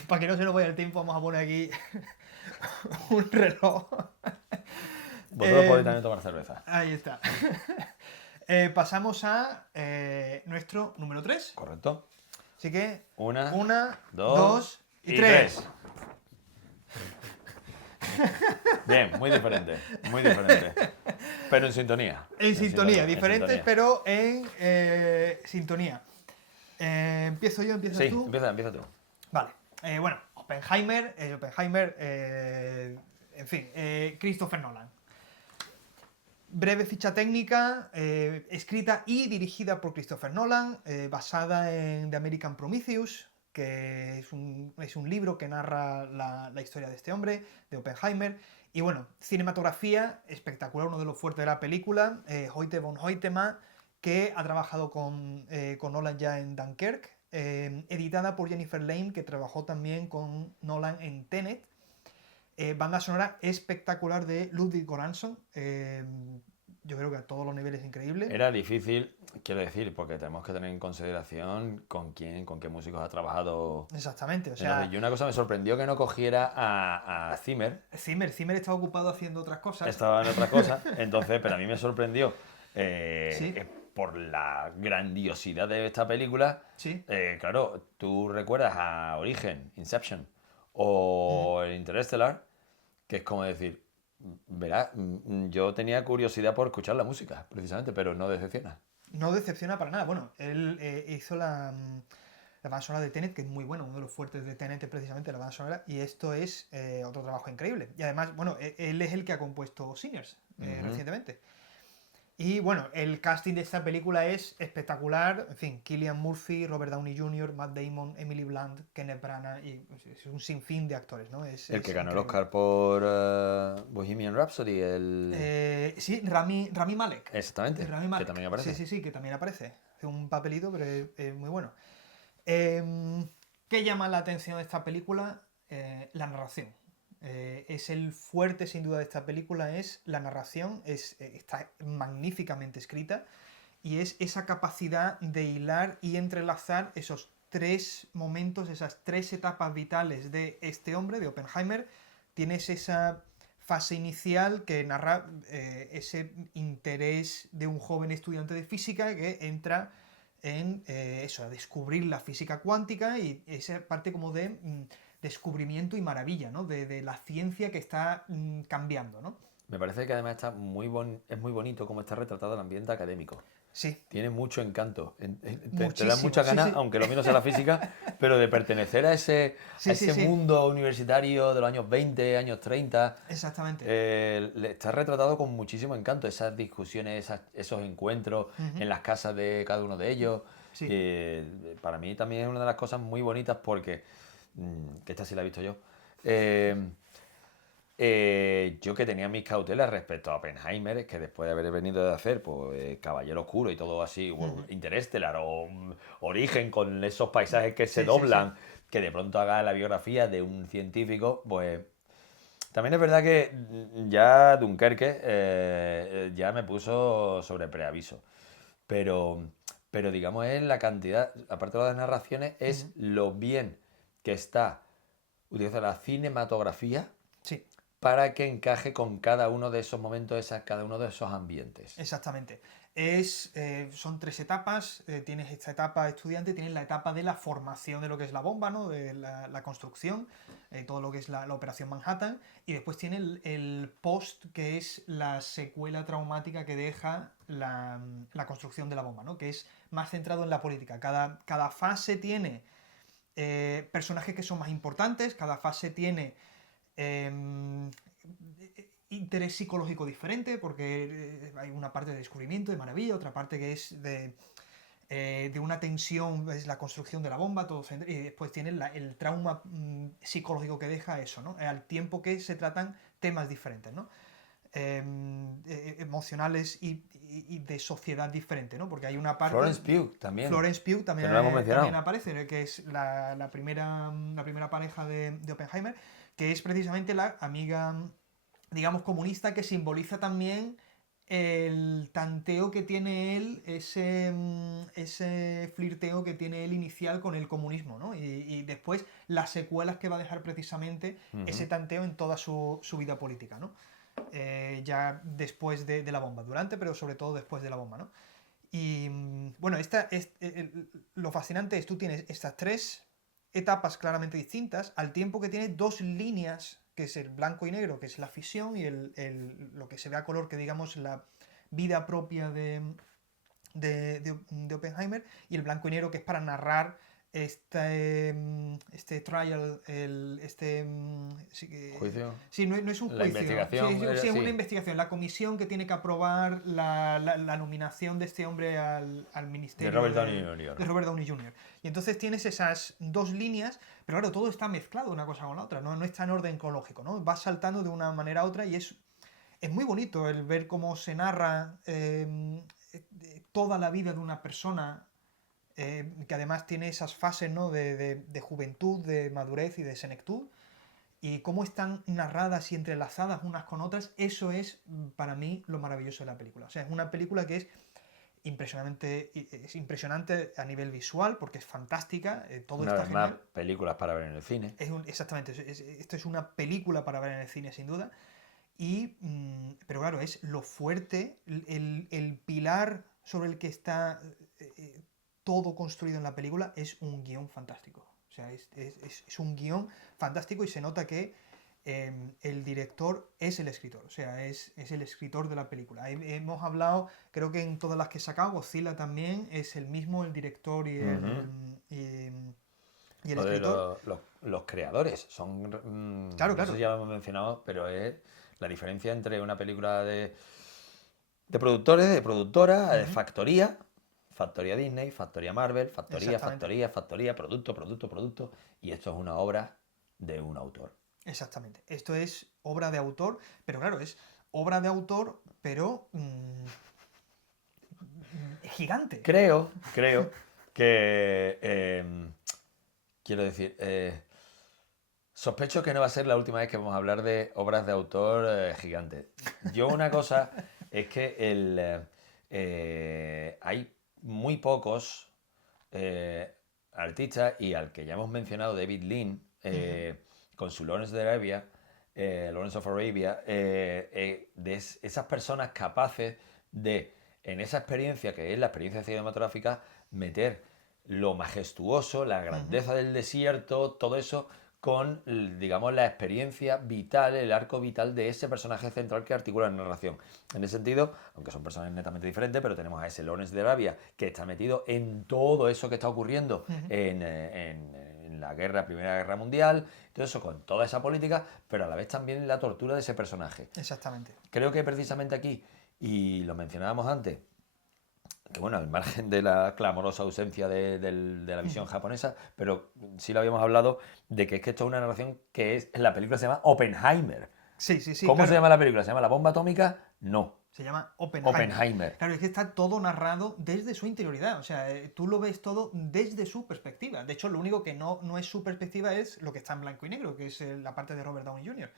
para que no se nos vaya el tiempo, vamos a poner aquí un reloj. Vosotros podéis también tomar cerveza. Ahí está. Pasamos a nuestro número 3. Correcto. Así que Una, dos y tres. Bien, muy diferente, muy diferente. Pero en sintonía. En sintonía, diferentes, sintonía. pero en sintonía. ¿Empiezo yo? ¿Empiezas Sí, tú? empieza tú. Vale. Bueno, Oppenheimer, en fin, Christopher Nolan. Breve ficha técnica, escrita y dirigida por Christopher Nolan, basada en The American Prometheus, que es un libro que narra la historia de este hombre, de Oppenheimer. Y bueno, cinematografía espectacular, uno de los fuertes de la película, Hoyte von Hoytema, que ha trabajado con Nolan ya en Dunkirk, editada por Jennifer Lane, que trabajó también con Nolan en Tenet. Banda sonora espectacular de Ludwig Göransson, yo creo que a todos los niveles increíble. Era difícil, quiero decir, porque tenemos que tener en consideración con qué músicos ha trabajado. Exactamente, o en los sea, y una cosa me sorprendió que no cogiera a Zimmer, Zimmer estaba ocupado haciendo otras cosas. estaba en otra cosa, entonces, pero a mí me sorprendió Sí. por la grandiosidad de esta película. Sí. Claro, tú recuerdas a Origen, Inception o el Interstellar, que es como decir, verá, yo tenía curiosidad por escuchar la música, precisamente, pero no decepciona. No decepciona para nada. Bueno, él hizo la banda sonora de Tenet, que es muy buena, uno de los fuertes de Tenet es precisamente la banda sonora, y esto es otro trabajo increíble. Y además, bueno, él es el que ha compuesto Sinners recientemente. Y bueno, el casting de esta película es espectacular. En fin, Cillian Murphy, Robert Downey Jr., Matt Damon, Emily Blunt, Kenneth Branagh, y es un sinfín de actores, ¿no? El Es que ganó el increíble. Oscar por Bohemian Rhapsody, Sí, Rami Malek. exactamente, Rami que Malek. también aparece. Sí, que también aparece. Hace un papelito, pero es muy bueno. ¿Qué llama la atención de esta película? La narración. Es el fuerte, sin duda, de esta película, es la narración, está magníficamente escrita, y es esa capacidad de hilar y entrelazar esos tres momentos, esas tres etapas vitales de este hombre, de Oppenheimer. Tienes esa fase inicial que narra ese interés de un joven estudiante de física que entra en eso, a descubrir la física cuántica, y esa parte como de descubrimiento y maravilla, ¿no? De la ciencia que está cambiando, ¿no? Me parece que además es muy bonito cómo está retratado el ambiente académico. Sí. Tiene mucho encanto. Te dan Muchísimo, muchas sí, ganas, sí. aunque lo mío sea la física, pero de pertenecer a ese Sí. mundo universitario de los años 20, años 30. Exactamente. Está retratado con muchísimo encanto. Esas discusiones, esos encuentros en las casas de cada uno de ellos. Sí. Para mí también es una de las cosas muy bonitas porque, que esta sí la he visto yo, yo que tenía mis cautelas respecto a Oppenheimer, que después de haber venido de hacer pues, Caballero Oscuro y todo así, Interestelar o Origen con esos paisajes que se Sí, doblan, que de pronto haga la biografía de un científico, pues también es verdad que ya Dunkerque ya me puso sobre preaviso, pero, pero digamos es la cantidad, aparte de las narraciones, es lo bien que está utilizada la cinematografía Sí, para que encaje con cada uno de esos momentos, cada uno de esos ambientes. exactamente. Son tres etapas. Tienes esta etapa estudiante, tienes la etapa de la formación de lo que es la bomba, ¿no? De la construcción, todo lo que es la operación Manhattan, y después tiene el post, que es la secuela traumática que deja la construcción de la bomba, ¿no? Que es más centrado en la política. Cada fase tiene personajes que son más importantes, cada fase tiene interés psicológico diferente, porque hay una parte de descubrimiento, de maravilla, otra parte que es de una tensión, es la construcción de la bomba, todo, y después tiene el trauma psicológico que deja eso, ¿no? Al tiempo que se tratan temas diferentes, ¿no? Emocionales y de sociedad diferente, ¿no? Porque hay una parte... Florence Pugh también. Florence Pugh también, que no la hemos mencionado. también aparece, que es la primera pareja de Oppenheimer, que es precisamente la amiga, digamos, comunista, que simboliza también el tanteo que tiene él, ese flirteo que tiene él inicial con el comunismo, ¿no? Y después las secuelas que va a dejar precisamente ese tanteo en toda su vida política, ¿no? Ya después de la bomba, durante, pero sobre todo después de la bomba, ¿no? Y bueno, lo fascinante es tú tienes estas tres etapas claramente distintas, al tiempo que tienes dos líneas, que es el blanco y negro, que es la fisión, y lo que se ve a color, que digamos la vida propia de Oppenheimer, y el blanco y negro, que es para narrar este trial, ¿Juicio? Sí, no es un La juicio. investigación, Sí, es sí. una investigación. La comisión que tiene que aprobar la nominación de este hombre al ministerio De Robert Downey Jr. de Robert Downey Jr. Y entonces tienes esas dos líneas, pero claro, todo está mezclado una cosa con la otra, no está en orden cronológico, ¿no? Va saltando de una manera a otra, y es muy bonito el ver cómo se narra toda la vida de una persona, que además tiene esas fases, ¿no? de juventud, de madurez y de senectud. y cómo están narradas y entrelazadas unas con otras, eso es para mí lo maravilloso de la película. O sea, es una película que es impresionante a nivel visual, porque es fantástica, todo Una está vez más, genial. películas para ver en el cine. Exactamente, esto es una película para ver en el cine, sin duda. Pero claro, es lo fuerte, el pilar sobre el que está todo construido en la película es un guión fantástico. O sea, es un guión fantástico y se nota que el director es el escritor, o sea, es el escritor de la película. Hemos hablado, creo que en todas las que he sacado, Godzilla también es el mismo, el director y Ujú. y el Lo de escritor. los creadores son, Claro, no sé si claro. ya lo hemos mencionado, pero es la diferencia entre una película de productores, de productora, de Ujú, factoría, factoría Disney, factoría Marvel, exactamente. factoría, producto, y esto es una obra de un autor. Exactamente. Esto es obra de autor, pero claro, es obra de autor, pero gigante. Creo que, quiero decir, sospecho que no va a ser la última vez que vamos a hablar de obras de autor gigantes. Yo una cosa es que hay muy pocos artistas y al que ya hemos mencionado, David Lean, Ujú, con su Lawrence of Arabia, esas personas capaces de, en esa experiencia que es la experiencia cinematográfica, meter lo majestuoso, la ujú. grandeza del desierto, todo eso con, digamos, la experiencia vital, el arco vital de ese personaje central que articula la narración. En ese sentido, aunque son personajes netamente diferentes, pero tenemos a ese Lawrence de Arabia que está metido en todo eso que está ocurriendo Ujú. en la Primera Guerra Mundial, todo eso con toda esa política, pero a la vez también la tortura de ese personaje. Exactamente. Creo que precisamente aquí, y lo mencionábamos antes, que bueno, al margen de la clamorosa ausencia de la Ujú. visión japonesa, pero sí lo habíamos hablado de que es que esto es una narración que es, la película se llama Oppenheimer. Sí, sí, sí, ¿Cómo se claro. llama la película? ¿Se llama La bomba atómica? No, Se llama Oppenheimer. Oppenheimer. Claro, es que está todo narrado desde su interioridad. O sea, tú lo ves todo desde su perspectiva. De hecho, lo único que no es su perspectiva es lo que está en blanco y negro, que es la parte de Robert Downey Jr.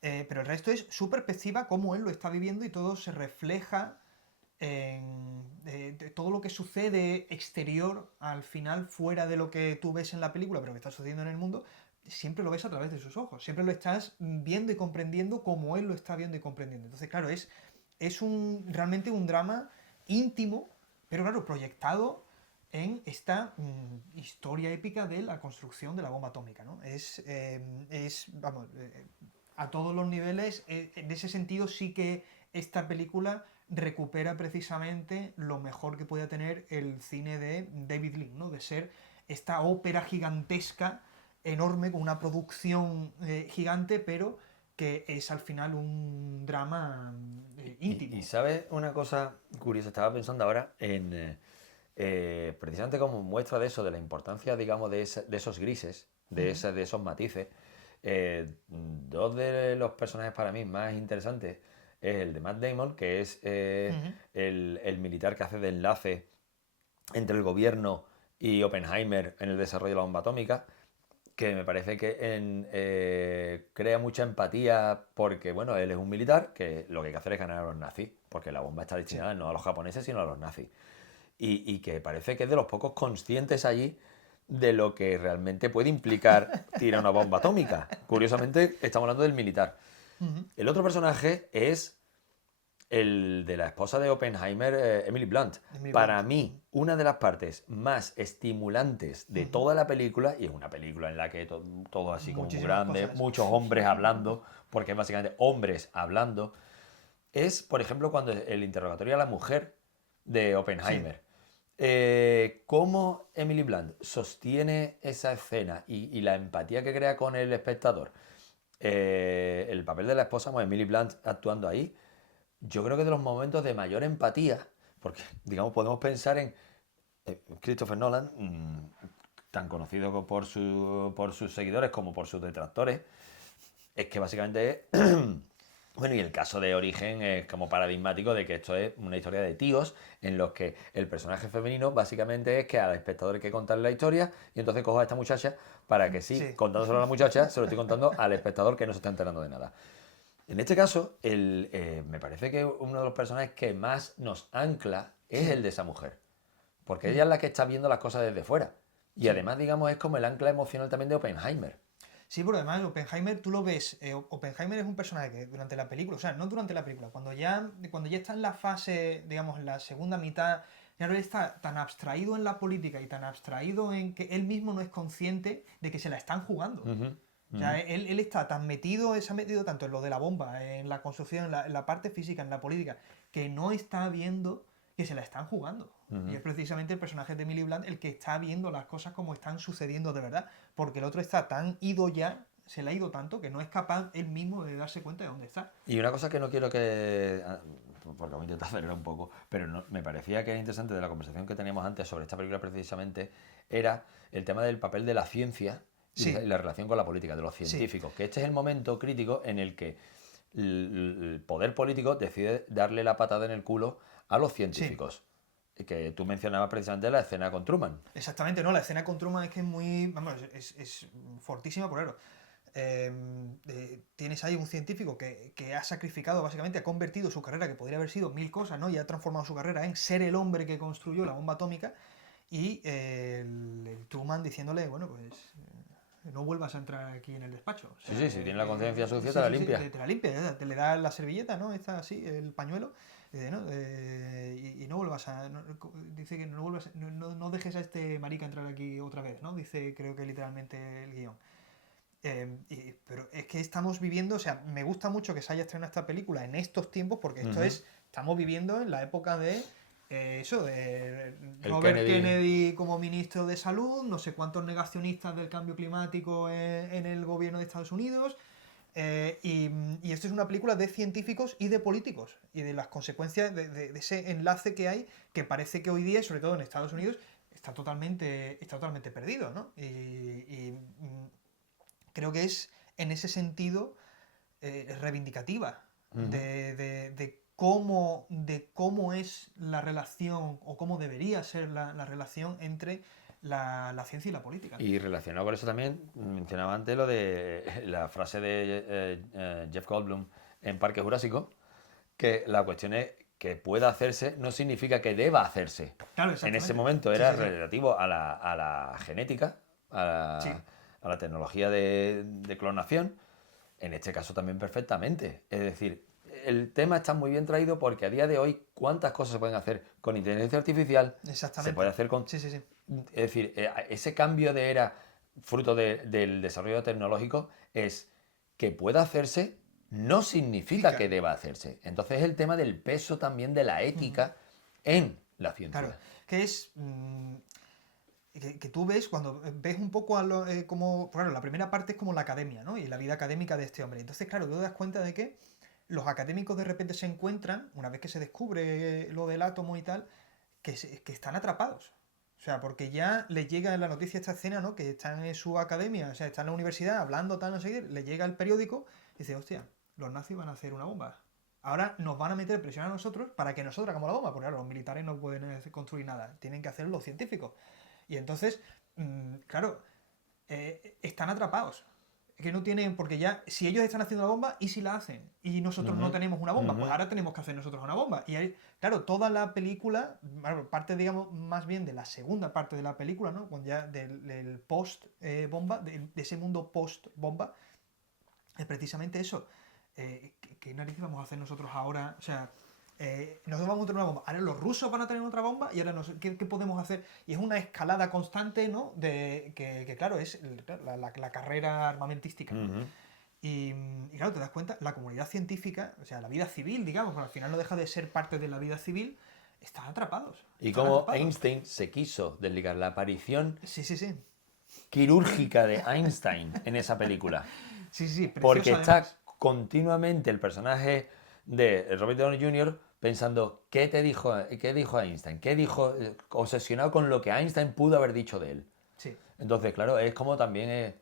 Pero el resto es su perspectiva, cómo él lo está viviendo y todo se refleja de todo lo que sucede exterior al final, fuera de lo que tú ves en la película, pero que está sucediendo en el mundo, siempre lo ves a través de sus ojos. Siempre lo estás viendo y comprendiendo como él lo está viendo y comprendiendo. Entonces, claro, es realmente un drama íntimo, pero claro, proyectado en esta historia épica de la construcción de la bomba atómica, ¿no? Vamos, a todos los niveles, en ese sentido sí que esta película recupera precisamente lo mejor que puede tener el cine de David Lean, ¿no? De ser esta ópera gigantesca, enorme, con una producción gigante, pero que es al final un drama Y íntimo. sabes una cosa curiosa, estaba pensando ahora en, precisamente como muestra de eso, de la importancia, digamos, de esos grises, Ujú, de esos matices, dos de los personajes para mí más interesantes es el de Matt Damon, que es ujú. el militar que hace de enlace entre el gobierno y Oppenheimer en el desarrollo de la bomba atómica, que me parece que crea mucha empatía porque, bueno, él es un militar que lo que hay que hacer es ganar a los nazis, porque la bomba está Sí, destinada no a los japoneses, sino a los nazis. Y que parece que es de los pocos conscientes allí de lo que realmente puede implicar tirar una bomba atómica. Curiosamente, estamos hablando del militar. ujú. El otro personaje es el de la esposa de Oppenheimer, Emily Blunt. Emily Para Blunt. mí, una de las partes más estimulantes de Ujú. toda la película, y es una película en la que todo así como muy Muchísimas grande, cosas. muchos hombres hablando, porque es básicamente hombres hablando, es, por ejemplo, cuando el interrogatorio a la mujer de Sí, Oppenheimer. Cómo Emily Blunt sostiene esa escena y la empatía que crea con el espectador. El papel de la esposa, pues, Emily Blunt actuando ahí, yo creo que de los momentos de mayor empatía, porque, digamos, podemos pensar en Christopher Nolan, tan conocido por sus seguidores como por sus detractores, es que básicamente es Bueno, y el caso de Origen es como paradigmático de que esto es una historia de tíos en los que el personaje femenino básicamente es que al espectador hay que contarle la historia y entonces cojo a esta muchacha para que sí, Sí. contándoselo a la muchacha, se lo estoy contando al espectador que no se está enterando de nada. En este caso, me parece que uno de los personajes que más nos ancla es el de esa mujer. Porque ella es la que está viendo las cosas desde fuera. Y Sí. además, digamos, es como el ancla emocional también de Oppenheimer. Sí, pero además Oppenheimer, tú lo ves, Oppenheimer es un personaje que durante la película, o sea, no durante la película, cuando ya está en la fase, digamos, en la segunda mitad, ya él está tan abstraído en la política y tan abstraído en que él mismo no es consciente de que se la están jugando. Ujú, O ujú. sea, él está tan metido, se ha metido tanto en lo de la bomba, en la construcción, en la parte física, en la política, que no está viendo que se la están jugando. Y es precisamente el personaje de Emily Blunt el que está viendo las cosas como están sucediendo de verdad, porque el otro está tan ido ya, se le ha ido tanto, que no es capaz él mismo de darse cuenta de dónde está. Y una cosa que no quiero que... Porque voy a intentar acelerar un poco, pero me parecía que era interesante de la conversación que teníamos antes sobre esta película precisamente, era el tema del papel de la ciencia y Sí, la relación con la política, de los sí, científicos. Que este es el momento crítico en el que el poder político decide darle la patada en el culo a los sí. científicos. Que tú mencionabas precisamente la escena con Truman. Exactamente, no, la escena con Truman es que es muy, vamos, es fortísima por eso. Tienes ahí un científico que ha sacrificado, básicamente, ha convertido su carrera, que podría haber sido mil cosas, ¿no? Y ha transformado su carrera en ser el hombre que construyó la bomba atómica. Y el Truman diciéndole, bueno, pues no vuelvas a entrar aquí en el despacho. O Sí, sea, sí, si tienes la conciencia sucia, sí, te la sí, sí, limpia. te la limpia, te le da la servilleta, ¿no? Está así, el pañuelo. Dice, ¿no? Y no vuelvas a. Dice que no vuelvas. No dejes a este marica entrar aquí otra vez, ¿no? Dice, creo que literalmente el guión. Pero es que estamos viviendo, o sea, me gusta mucho que se haya estrenado esta película en estos tiempos, porque esto Ujú. es, estamos viviendo en la época de eso, de El Robert Kennedy. Kennedy como ministro de salud, no sé cuántos negacionistas del cambio climático en el gobierno de Estados Unidos, y esto es una película de científicos y de políticos, y de las consecuencias de ese enlace que hay, que parece que hoy día, sobre todo en Estados Unidos, está totalmente perdido, ¿no? Creo que es en ese sentido reivindicativa Ujú. de cómo es la relación o cómo debería ser la relación entre la ciencia y la política, ¿no? Y relacionado con eso también, mencionaba antes lo de la frase de Jeff Goldblum en Parque Jurásico, que la cuestión es que pueda hacerse no significa que deba hacerse. Claro, En ese exactamente. momento Sí, era sí, sí. relativo a la genética, Sí, a la tecnología de clonación, en este caso también perfectamente. Es decir, el tema está muy bien traído porque a día de hoy, ¿cuántas cosas se pueden hacer con inteligencia artificial? Se puede exactamente. hacer con... Sí, sí, sí. Es decir, ese cambio de era fruto del desarrollo tecnológico es que pueda hacerse no Y significa que claro, deba hacerse. Entonces el tema del peso también de la ujú, ética en la claro, ciencia. que es que tú ves cuando ves un poco como, claro, la primera parte es como la academia, ¿no? Y la vida académica de este hombre. Entonces, claro, tú te das cuenta de que los académicos de repente se encuentran, una vez que se descubre lo del átomo y tal, que están atrapados. O sea, porque ya les llega en la noticia esta escena, ¿no? Que están en su academia, o sea, están en la universidad hablando tal, no sé qué, le llega el periódico y dice, hostia, los nazis van a hacer una bomba. Ahora nos van a meter presión a nosotros para que nosotros hagamos la bomba, porque claro, los militares no pueden construir nada, tienen que hacerlo los científicos. Y entonces, claro, están atrapados. Que no tienen, porque ya, si ellos están haciendo la bomba, ¿y si la hacen? Y nosotros Ujú, no tenemos una bomba, ujú. pues ahora tenemos que hacer nosotros una bomba. Y hay, claro, toda la película, bueno, parte, digamos, más bien de la segunda parte de la película, ¿no? Cuando ya del post-bomba, de ese mundo post-bomba, es precisamente eso. ¿Qué narices vamos a hacer nosotros ahora? O sea, nosotros vamos a tener una bomba. Ahora los rusos van a tener otra bomba y ahora ¿qué podemos hacer? Y es una escalada constante, ¿no? Que claro, es la carrera armamentística, ¿no? Ujú. Y claro, te das cuenta, la comunidad científica, o sea, la vida civil, digamos, pero al final no deja de ser parte de la vida civil, están atrapados. Y Están como atrapados. Einstein se quiso desligar la aparición Sí, sí, sí. quirúrgica de Einstein en esa película. Sí, sí, sí, Porque preciosa está además. continuamente el personaje de Robert Downey Jr. pensando qué dijo Einstein, qué dijo, obsesionado con lo que Einstein pudo haber dicho de él. Sí, Entonces, claro, es como también es,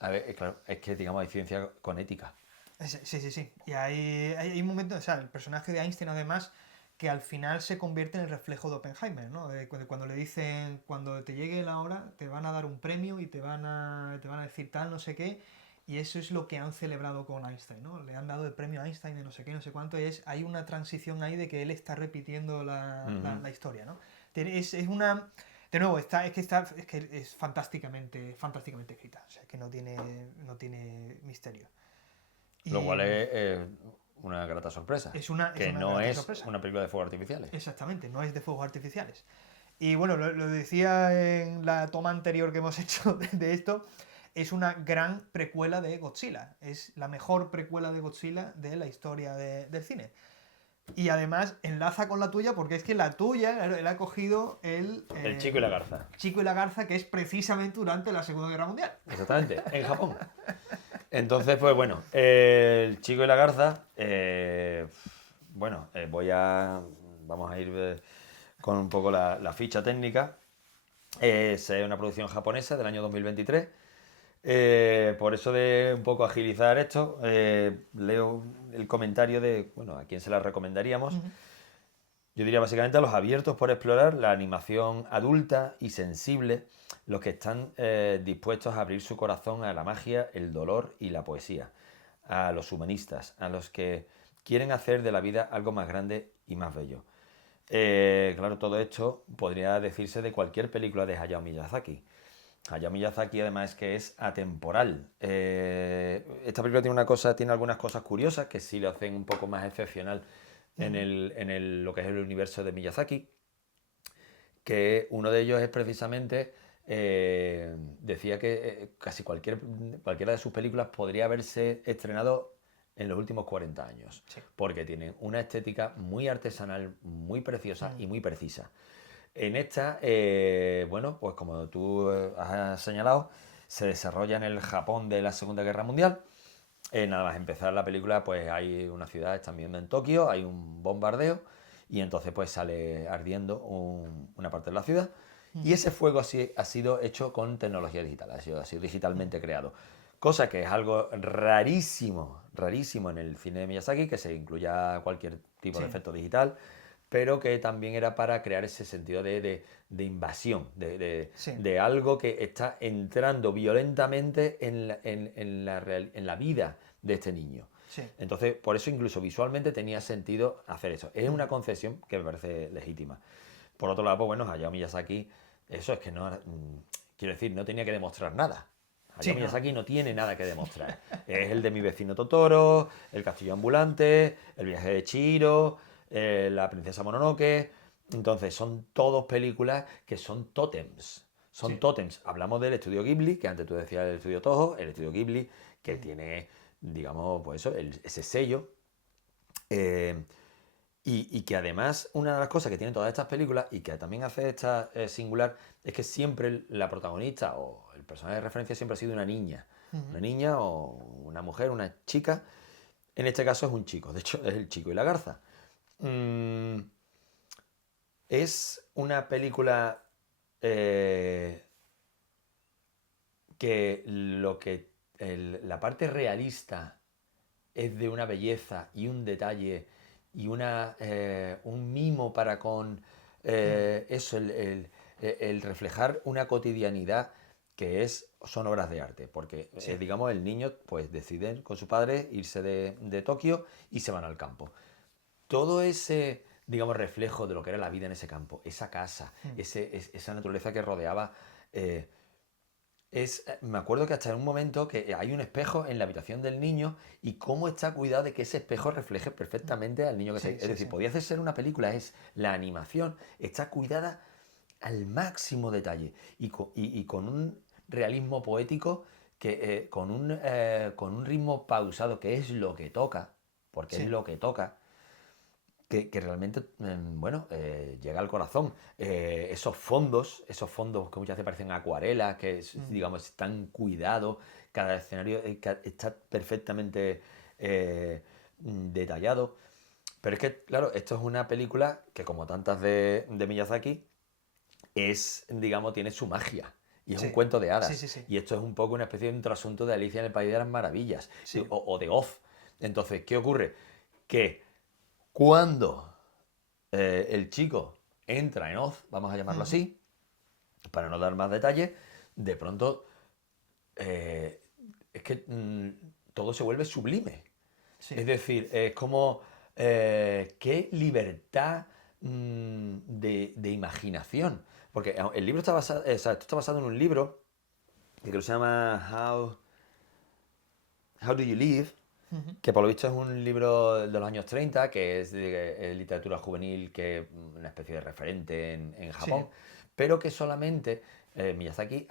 a ver, claro, es que digamos hay ciencia con ética. Sí. Y hay momentos, o sea, el personaje de Einstein además, que al final se convierte en el reflejo de Oppenheimer, ¿no? Cuando le dicen, cuando te llegue la hora, te van a dar un premio y te van a decir tal, no sé qué, y eso es lo que han celebrado con Einstein, ¿no? Le han dado el premio a Einstein de no sé qué, no sé cuánto, y hay una transición ahí de que él está repitiendo la historia, ¿no? Es una... De nuevo, es fantásticamente escrita, o sea, que no tiene misterio. Lo Y cual es una grata sorpresa. es Que una no grata es sorpresa. una película de fuegos artificiales. Exactamente, no es de fuegos artificiales. Y bueno, lo decía en la toma anterior que hemos hecho de esto, es una gran precuela de Godzilla. Es la mejor precuela de Godzilla de la historia del cine. Y además enlaza con la tuya porque es que la tuya, claro, él ha cogido El chico y la garza. Chico y la Garza, que es precisamente durante la Segunda Guerra Mundial. Exactamente, en Japón. Entonces, pues bueno, el chico y la garza, bueno, vamos a ir con un poco la ficha técnica. Es una producción japonesa del año 2023. Por eso de un poco agilizar esto, leo el comentario de, bueno, a quién se la recomendaríamos. Ujú. Yo diría básicamente a los abiertos por explorar la animación adulta y sensible, los que están dispuestos a abrir su corazón a la magia, el dolor y la poesía, a los humanistas, a los que quieren hacer de la vida algo más grande y más bello. Claro, todo esto podría decirse de cualquier película de Hayao Miyazaki. Hayao Miyazaki además que es atemporal. Esta película tiene algunas cosas curiosas que sí lo hacen un poco más excepcional lo que es el universo de Miyazaki, que uno de ellos es precisamente, decía que casi cualquiera de sus películas podría haberse estrenado en los últimos 40 años, Sí. porque tienen una estética muy artesanal, muy preciosa y muy precisa. En esta, bueno, pues como tú has señalado, se desarrolla en el Japón de la Segunda Guerra Mundial. Nada más empezar la película, pues hay una ciudad, están viviendo en Tokio, hay un bombardeo y entonces pues sale ardiendo una parte de la ciudad. Y ese fuego ha sido hecho con tecnología digital, ha sido digitalmente creado. Cosa que es algo rarísimo en el cine de Miyazaki, que se incluya cualquier tipo de Sí. efecto digital, pero que también era para crear ese sentido de invasión, Sí. de algo que está entrando violentamente en la vida de este niño. Sí. Entonces, por eso incluso visualmente tenía sentido hacer eso. Es una concesión que me parece legítima. Por otro lado, pues bueno, Hayao Miyazaki, eso es que no, quiero decir, no tenía que demostrar nada. Sí, Hayao no. Miyazaki no tiene nada que demostrar. Es el de Mi vecino Totoro, El castillo ambulante, El viaje de Chihiro, La princesa Mononoke. Entonces, son todas películas que son tótems. Son Sí. tótems. Hablamos del estudio Ghibli, que antes tú decías el estudio Toho, el estudio Ghibli, que tiene, digamos, pues eso, ese sello. eh, y que además, una de las cosas que tienen todas estas películas y que también hace esta singular es que siempre la protagonista o el personaje de referencia siempre ha sido una niña. Una niña o una mujer, una chica. En este caso es un chico, de hecho es el chico y la garza. Mm, es una película eh, que la parte realista es de una belleza y un detalle y un mimo para con eso, el reflejar una cotidianidad que son obras de arte, porque Sí. digamos el niño pues deciden con su padre irse de Tokio y se van al campo. Todo ese, digamos, reflejo de lo que era la vida en ese campo, esa casa, esa naturaleza que rodeaba, eh, me acuerdo que hasta en un momento que hay un espejo en la habitación del niño y cómo está cuidado de que ese espejo refleje perfectamente al niño que Sí, Es sí, decir, sí. podía ser una película, es la animación, está cuidada al máximo detalle y con un realismo poético con un ritmo pausado, que es lo que toca, porque es Sí. lo que toca, que realmente, bueno, llega al corazón. Esos fondos que muchas veces parecen acuarelas, que digamos están cuidados, cada escenario está perfectamente detallado. Pero es que, claro, esto es una película que, como tantas de Miyazaki, digamos, tiene su magia. Y es un Sí. cuento de Sí, hadas. sí, sí. Y esto es un poco una especie de un trasunto de Alicia en el País de las Maravillas. Sí. O de Oz. Entonces, ¿qué ocurre? Que cuando el chico entra en Oz, vamos a llamarlo así, para no dar más detalles, de pronto es que todo se vuelve sublime. Sí. Es decir, es como qué libertad de imaginación. Porque el libro está basado, esto está basado en un libro que creo que se llama How Do You Live, que por lo visto es un libro de los años 30, que es de literatura juvenil, que es una especie de referente en Japón, pero que solamente Miyazaki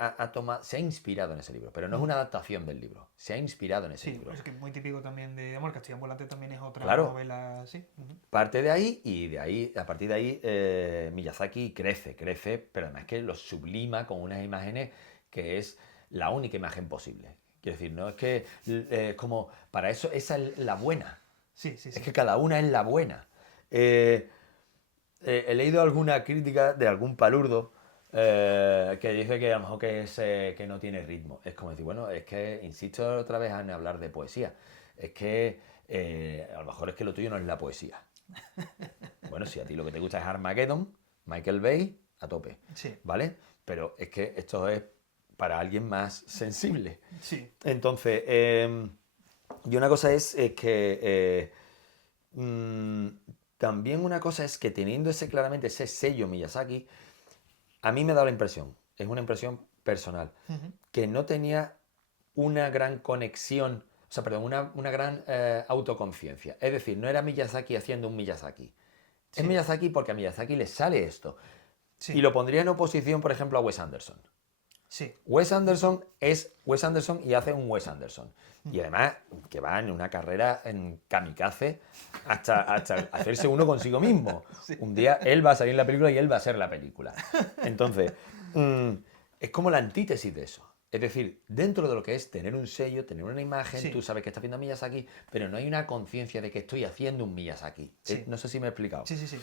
se ha inspirado en ese libro, pero no es una adaptación del libro, se ha inspirado en ese libro. Es que es muy típico también de Amor Castellán Volante, también es otra Claro. novela así. Parte de ahí y de ahí, a partir de ahí, Miyazaki crece, pero además que lo sublima con unas imágenes que es la única imagen posible. Quiero decir, no es que como para eso esa es la buena. Sí. Es que cada una es la buena. He leído alguna crítica de algún palurdo que dice que a lo mejor que no tiene ritmo. Es como decir, bueno, es que insisto otra vez en hablar de poesía. Es que a lo mejor es que lo tuyo no es la poesía. Bueno, si a ti lo que te gusta es Armageddon, Michael Bay, a tope. Sí. ¿Vale? Pero es que esto es para alguien más sensible. Sí. Entonces, y una cosa es que también una cosa es que teniendo claramente ese sello Miyazaki, a mí me da la impresión, es una impresión personal, que no tenía una gran conexión, o sea, perdón, una gran autoconciencia. Es decir, no era Miyazaki haciendo un Miyazaki. Es Miyazaki porque a Miyazaki le sale esto. Y lo pondría en oposición, por ejemplo, a Wes Anderson. Sí. Wes Anderson es Wes Anderson y hace un Wes Anderson. Y además que va en una carrera en kamikaze hasta hacerse uno consigo mismo. Un día él va a salir en la película y él va a ser la película. Entonces, es como la antítesis de eso. Es decir, dentro de lo que es tener un sello, tener una imagen, tú sabes que estás viendo a Miyazaki, pero no hay una conciencia de que estoy haciendo un Miyazaki. No sé si me he explicado. Sí.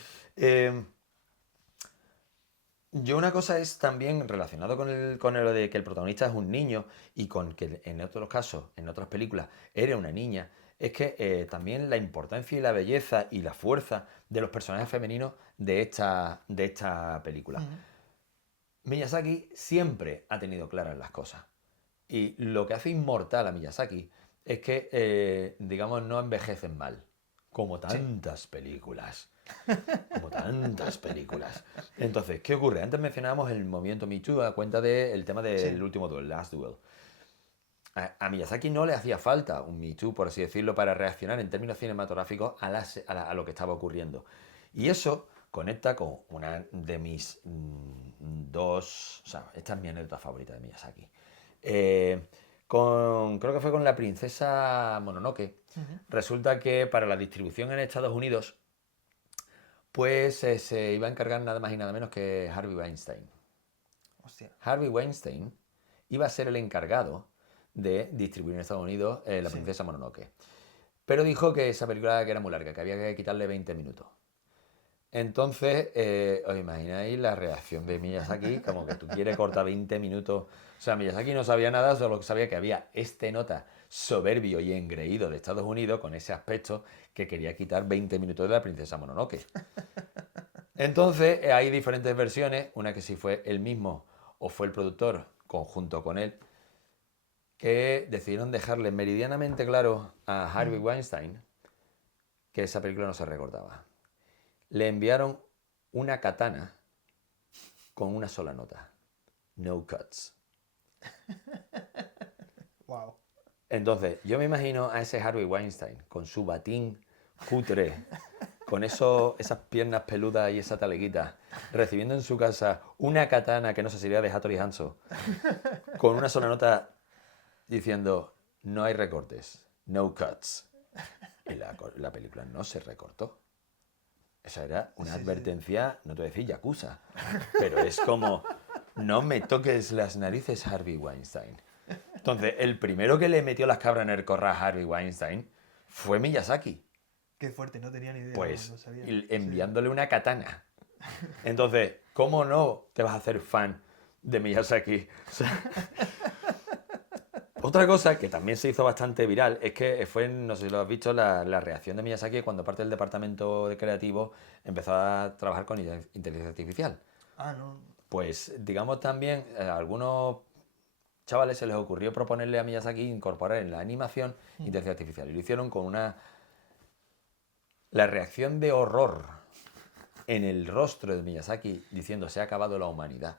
Yo una cosa es también relacionado con lo de que el protagonista es un niño y con que en otros casos, en otras películas, era una niña, es que también la importancia y la belleza y la fuerza de los personajes femeninos de esta película. Miyazaki siempre ha tenido claras las cosas. Y lo que hace inmortal a Miyazaki es que, digamos, no envejecen mal, como tantas películas. Como tantas películas. Entonces, ¿qué ocurre? Antes mencionábamos el movimiento Me Too a cuenta del tema del último duel, Last Duel. A Miyazaki no le hacía falta un Me Too, por así decirlo, para reaccionar en términos cinematográficos a lo que estaba ocurriendo. Y eso conecta con una de mis esta es mi anécdota favorita de Miyazaki. Creo que fue con la princesa Mononoke. Resulta que para la distribución en Estados Unidos pues se iba a encargar nada más y nada menos que Harvey Weinstein. Hostia. Harvey Weinstein iba a ser el encargado de distribuir en Estados Unidos La princesa Mononoke. Pero dijo que esa película que era muy larga, que había que quitarle 20 minutos. Entonces, os imagináis la reacción de Miyazaki, como que tú quieres cortar 20 minutos. O sea, Miyazaki no sabía nada, solo sabía que había este nota soberbio y engreído de Estados Unidos con ese aspecto que quería quitar 20 minutos de La princesa Mononoke. Entonces, hay diferentes versiones, una que sí fue él mismo o fue el productor conjunto con él, que decidieron dejarle meridianamente claro a Harvey Weinstein que esa película no se recordaba. Le enviaron una katana con una sola nota. No cuts. Wow. Entonces, yo me imagino a ese Harvey Weinstein con su batín cutre, con esas piernas peludas y esa taleguita, recibiendo en su casa una katana que no sé si sería de Hattori Hanzo, con una sola nota diciendo, no hay recortes, no cuts. Y la película no se recortó. Esa era una advertencia, no te voy a decir yakuza, pero es como, no me toques las narices, Harvey Weinstein. Entonces, el primero que le metió las cabras en el corral a Harvey Weinstein fue Miyazaki. Qué fuerte, no tenía ni idea. Pues, no sabía. enviándole una katana. Entonces, ¿cómo no te vas a hacer fan de Miyazaki? O sea, Otra cosa que también se hizo bastante viral es que fue, no sé si lo has visto, la reacción de Miyazaki cuando parte del departamento de creativo empezó a trabajar con inteligencia artificial. Ah, no. Pues digamos también a algunos chavales se les ocurrió proponerle a Miyazaki incorporar en la animación inteligencia artificial. Y lo hicieron con la reacción de horror en el rostro de Miyazaki diciendo se ha acabado la humanidad.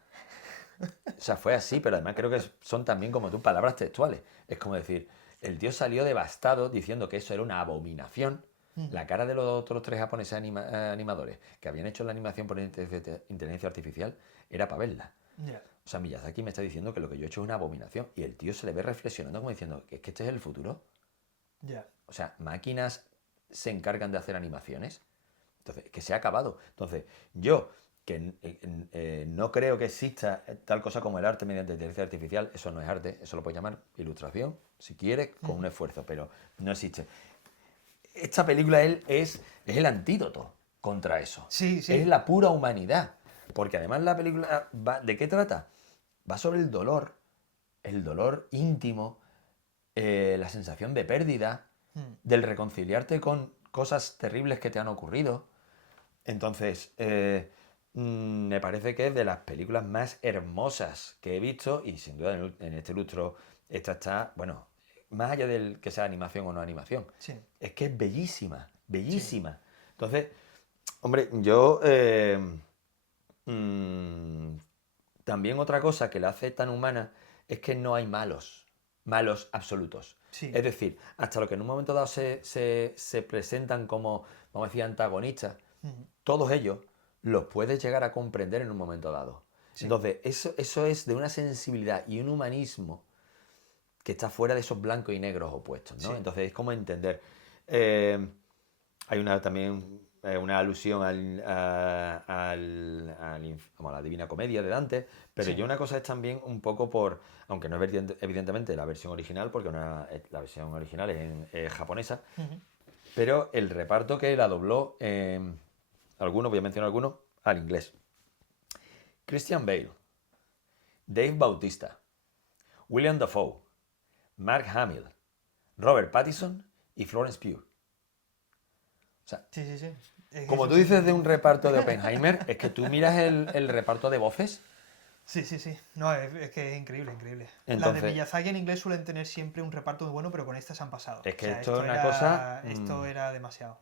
O sea, fue así, pero además creo que son también como tú palabras textuales. Es como decir, el tío salió devastado diciendo que eso era una abominación. La cara de los otros 3 japoneses animadores que habían hecho la animación por inteligencia artificial era para verla. Ya. O sea, Miyazaki me está diciendo que lo que yo he hecho es una abominación. Y el tío se le ve reflexionando como diciendo que es que este es el futuro. Ya. O sea, máquinas se encargan de hacer animaciones. Entonces, que se ha acabado. Entonces, yo, que no creo que exista tal cosa como el arte mediante inteligencia artificial, eso no es arte, eso lo puedes llamar ilustración, si quieres, con un esfuerzo, pero no existe. Esta película es el antídoto contra eso. Sí, sí. Es la pura humanidad. Porque además la película, ¿de qué trata? Va sobre el dolor íntimo, la sensación de pérdida, del reconciliarte con cosas terribles que te han ocurrido. Entonces, me parece que es de las películas más hermosas que he visto y sin duda en este lustro esta está, bueno, más allá del que sea animación o no animación, Sí. es que es bellísima, bellísima. Sí. Entonces, hombre, yo también otra cosa que la hace tan humana es que no hay malos absolutos. Sí. Es decir, hasta lo que en un momento dado se presentan como, vamos a decir, antagonistas, todos ellos los puedes llegar a comprender en un momento dado. Sí. Entonces, eso es de una sensibilidad y un humanismo que está fuera de esos blancos y negros opuestos, ¿no? Sí. Entonces, es como entender. Hay también una alusión a la Divina Comedia de Dante, pero Sí. yo una cosa es también un poco aunque no es evidentemente la versión original, porque la versión original es japonesa, pero el reparto que la dobló, algunos, voy a mencionar algunos, al inglés. Christian Bale, Dave Bautista, William Dafoe, Mark Hamill, Robert Pattinson y Florence Pugh. O sea, Sí, sí, sí. como Eso tú sí. dices de un reparto de Oppenheimer, es que tú miras el reparto de voces. Sí, sí, sí. No, es que es increíble, increíble. Las Entonces, de Miyazaki en inglés suelen tener siempre un reparto muy bueno, pero con estas se han pasado. es que O sea, esto es una cosa. Esto era demasiado.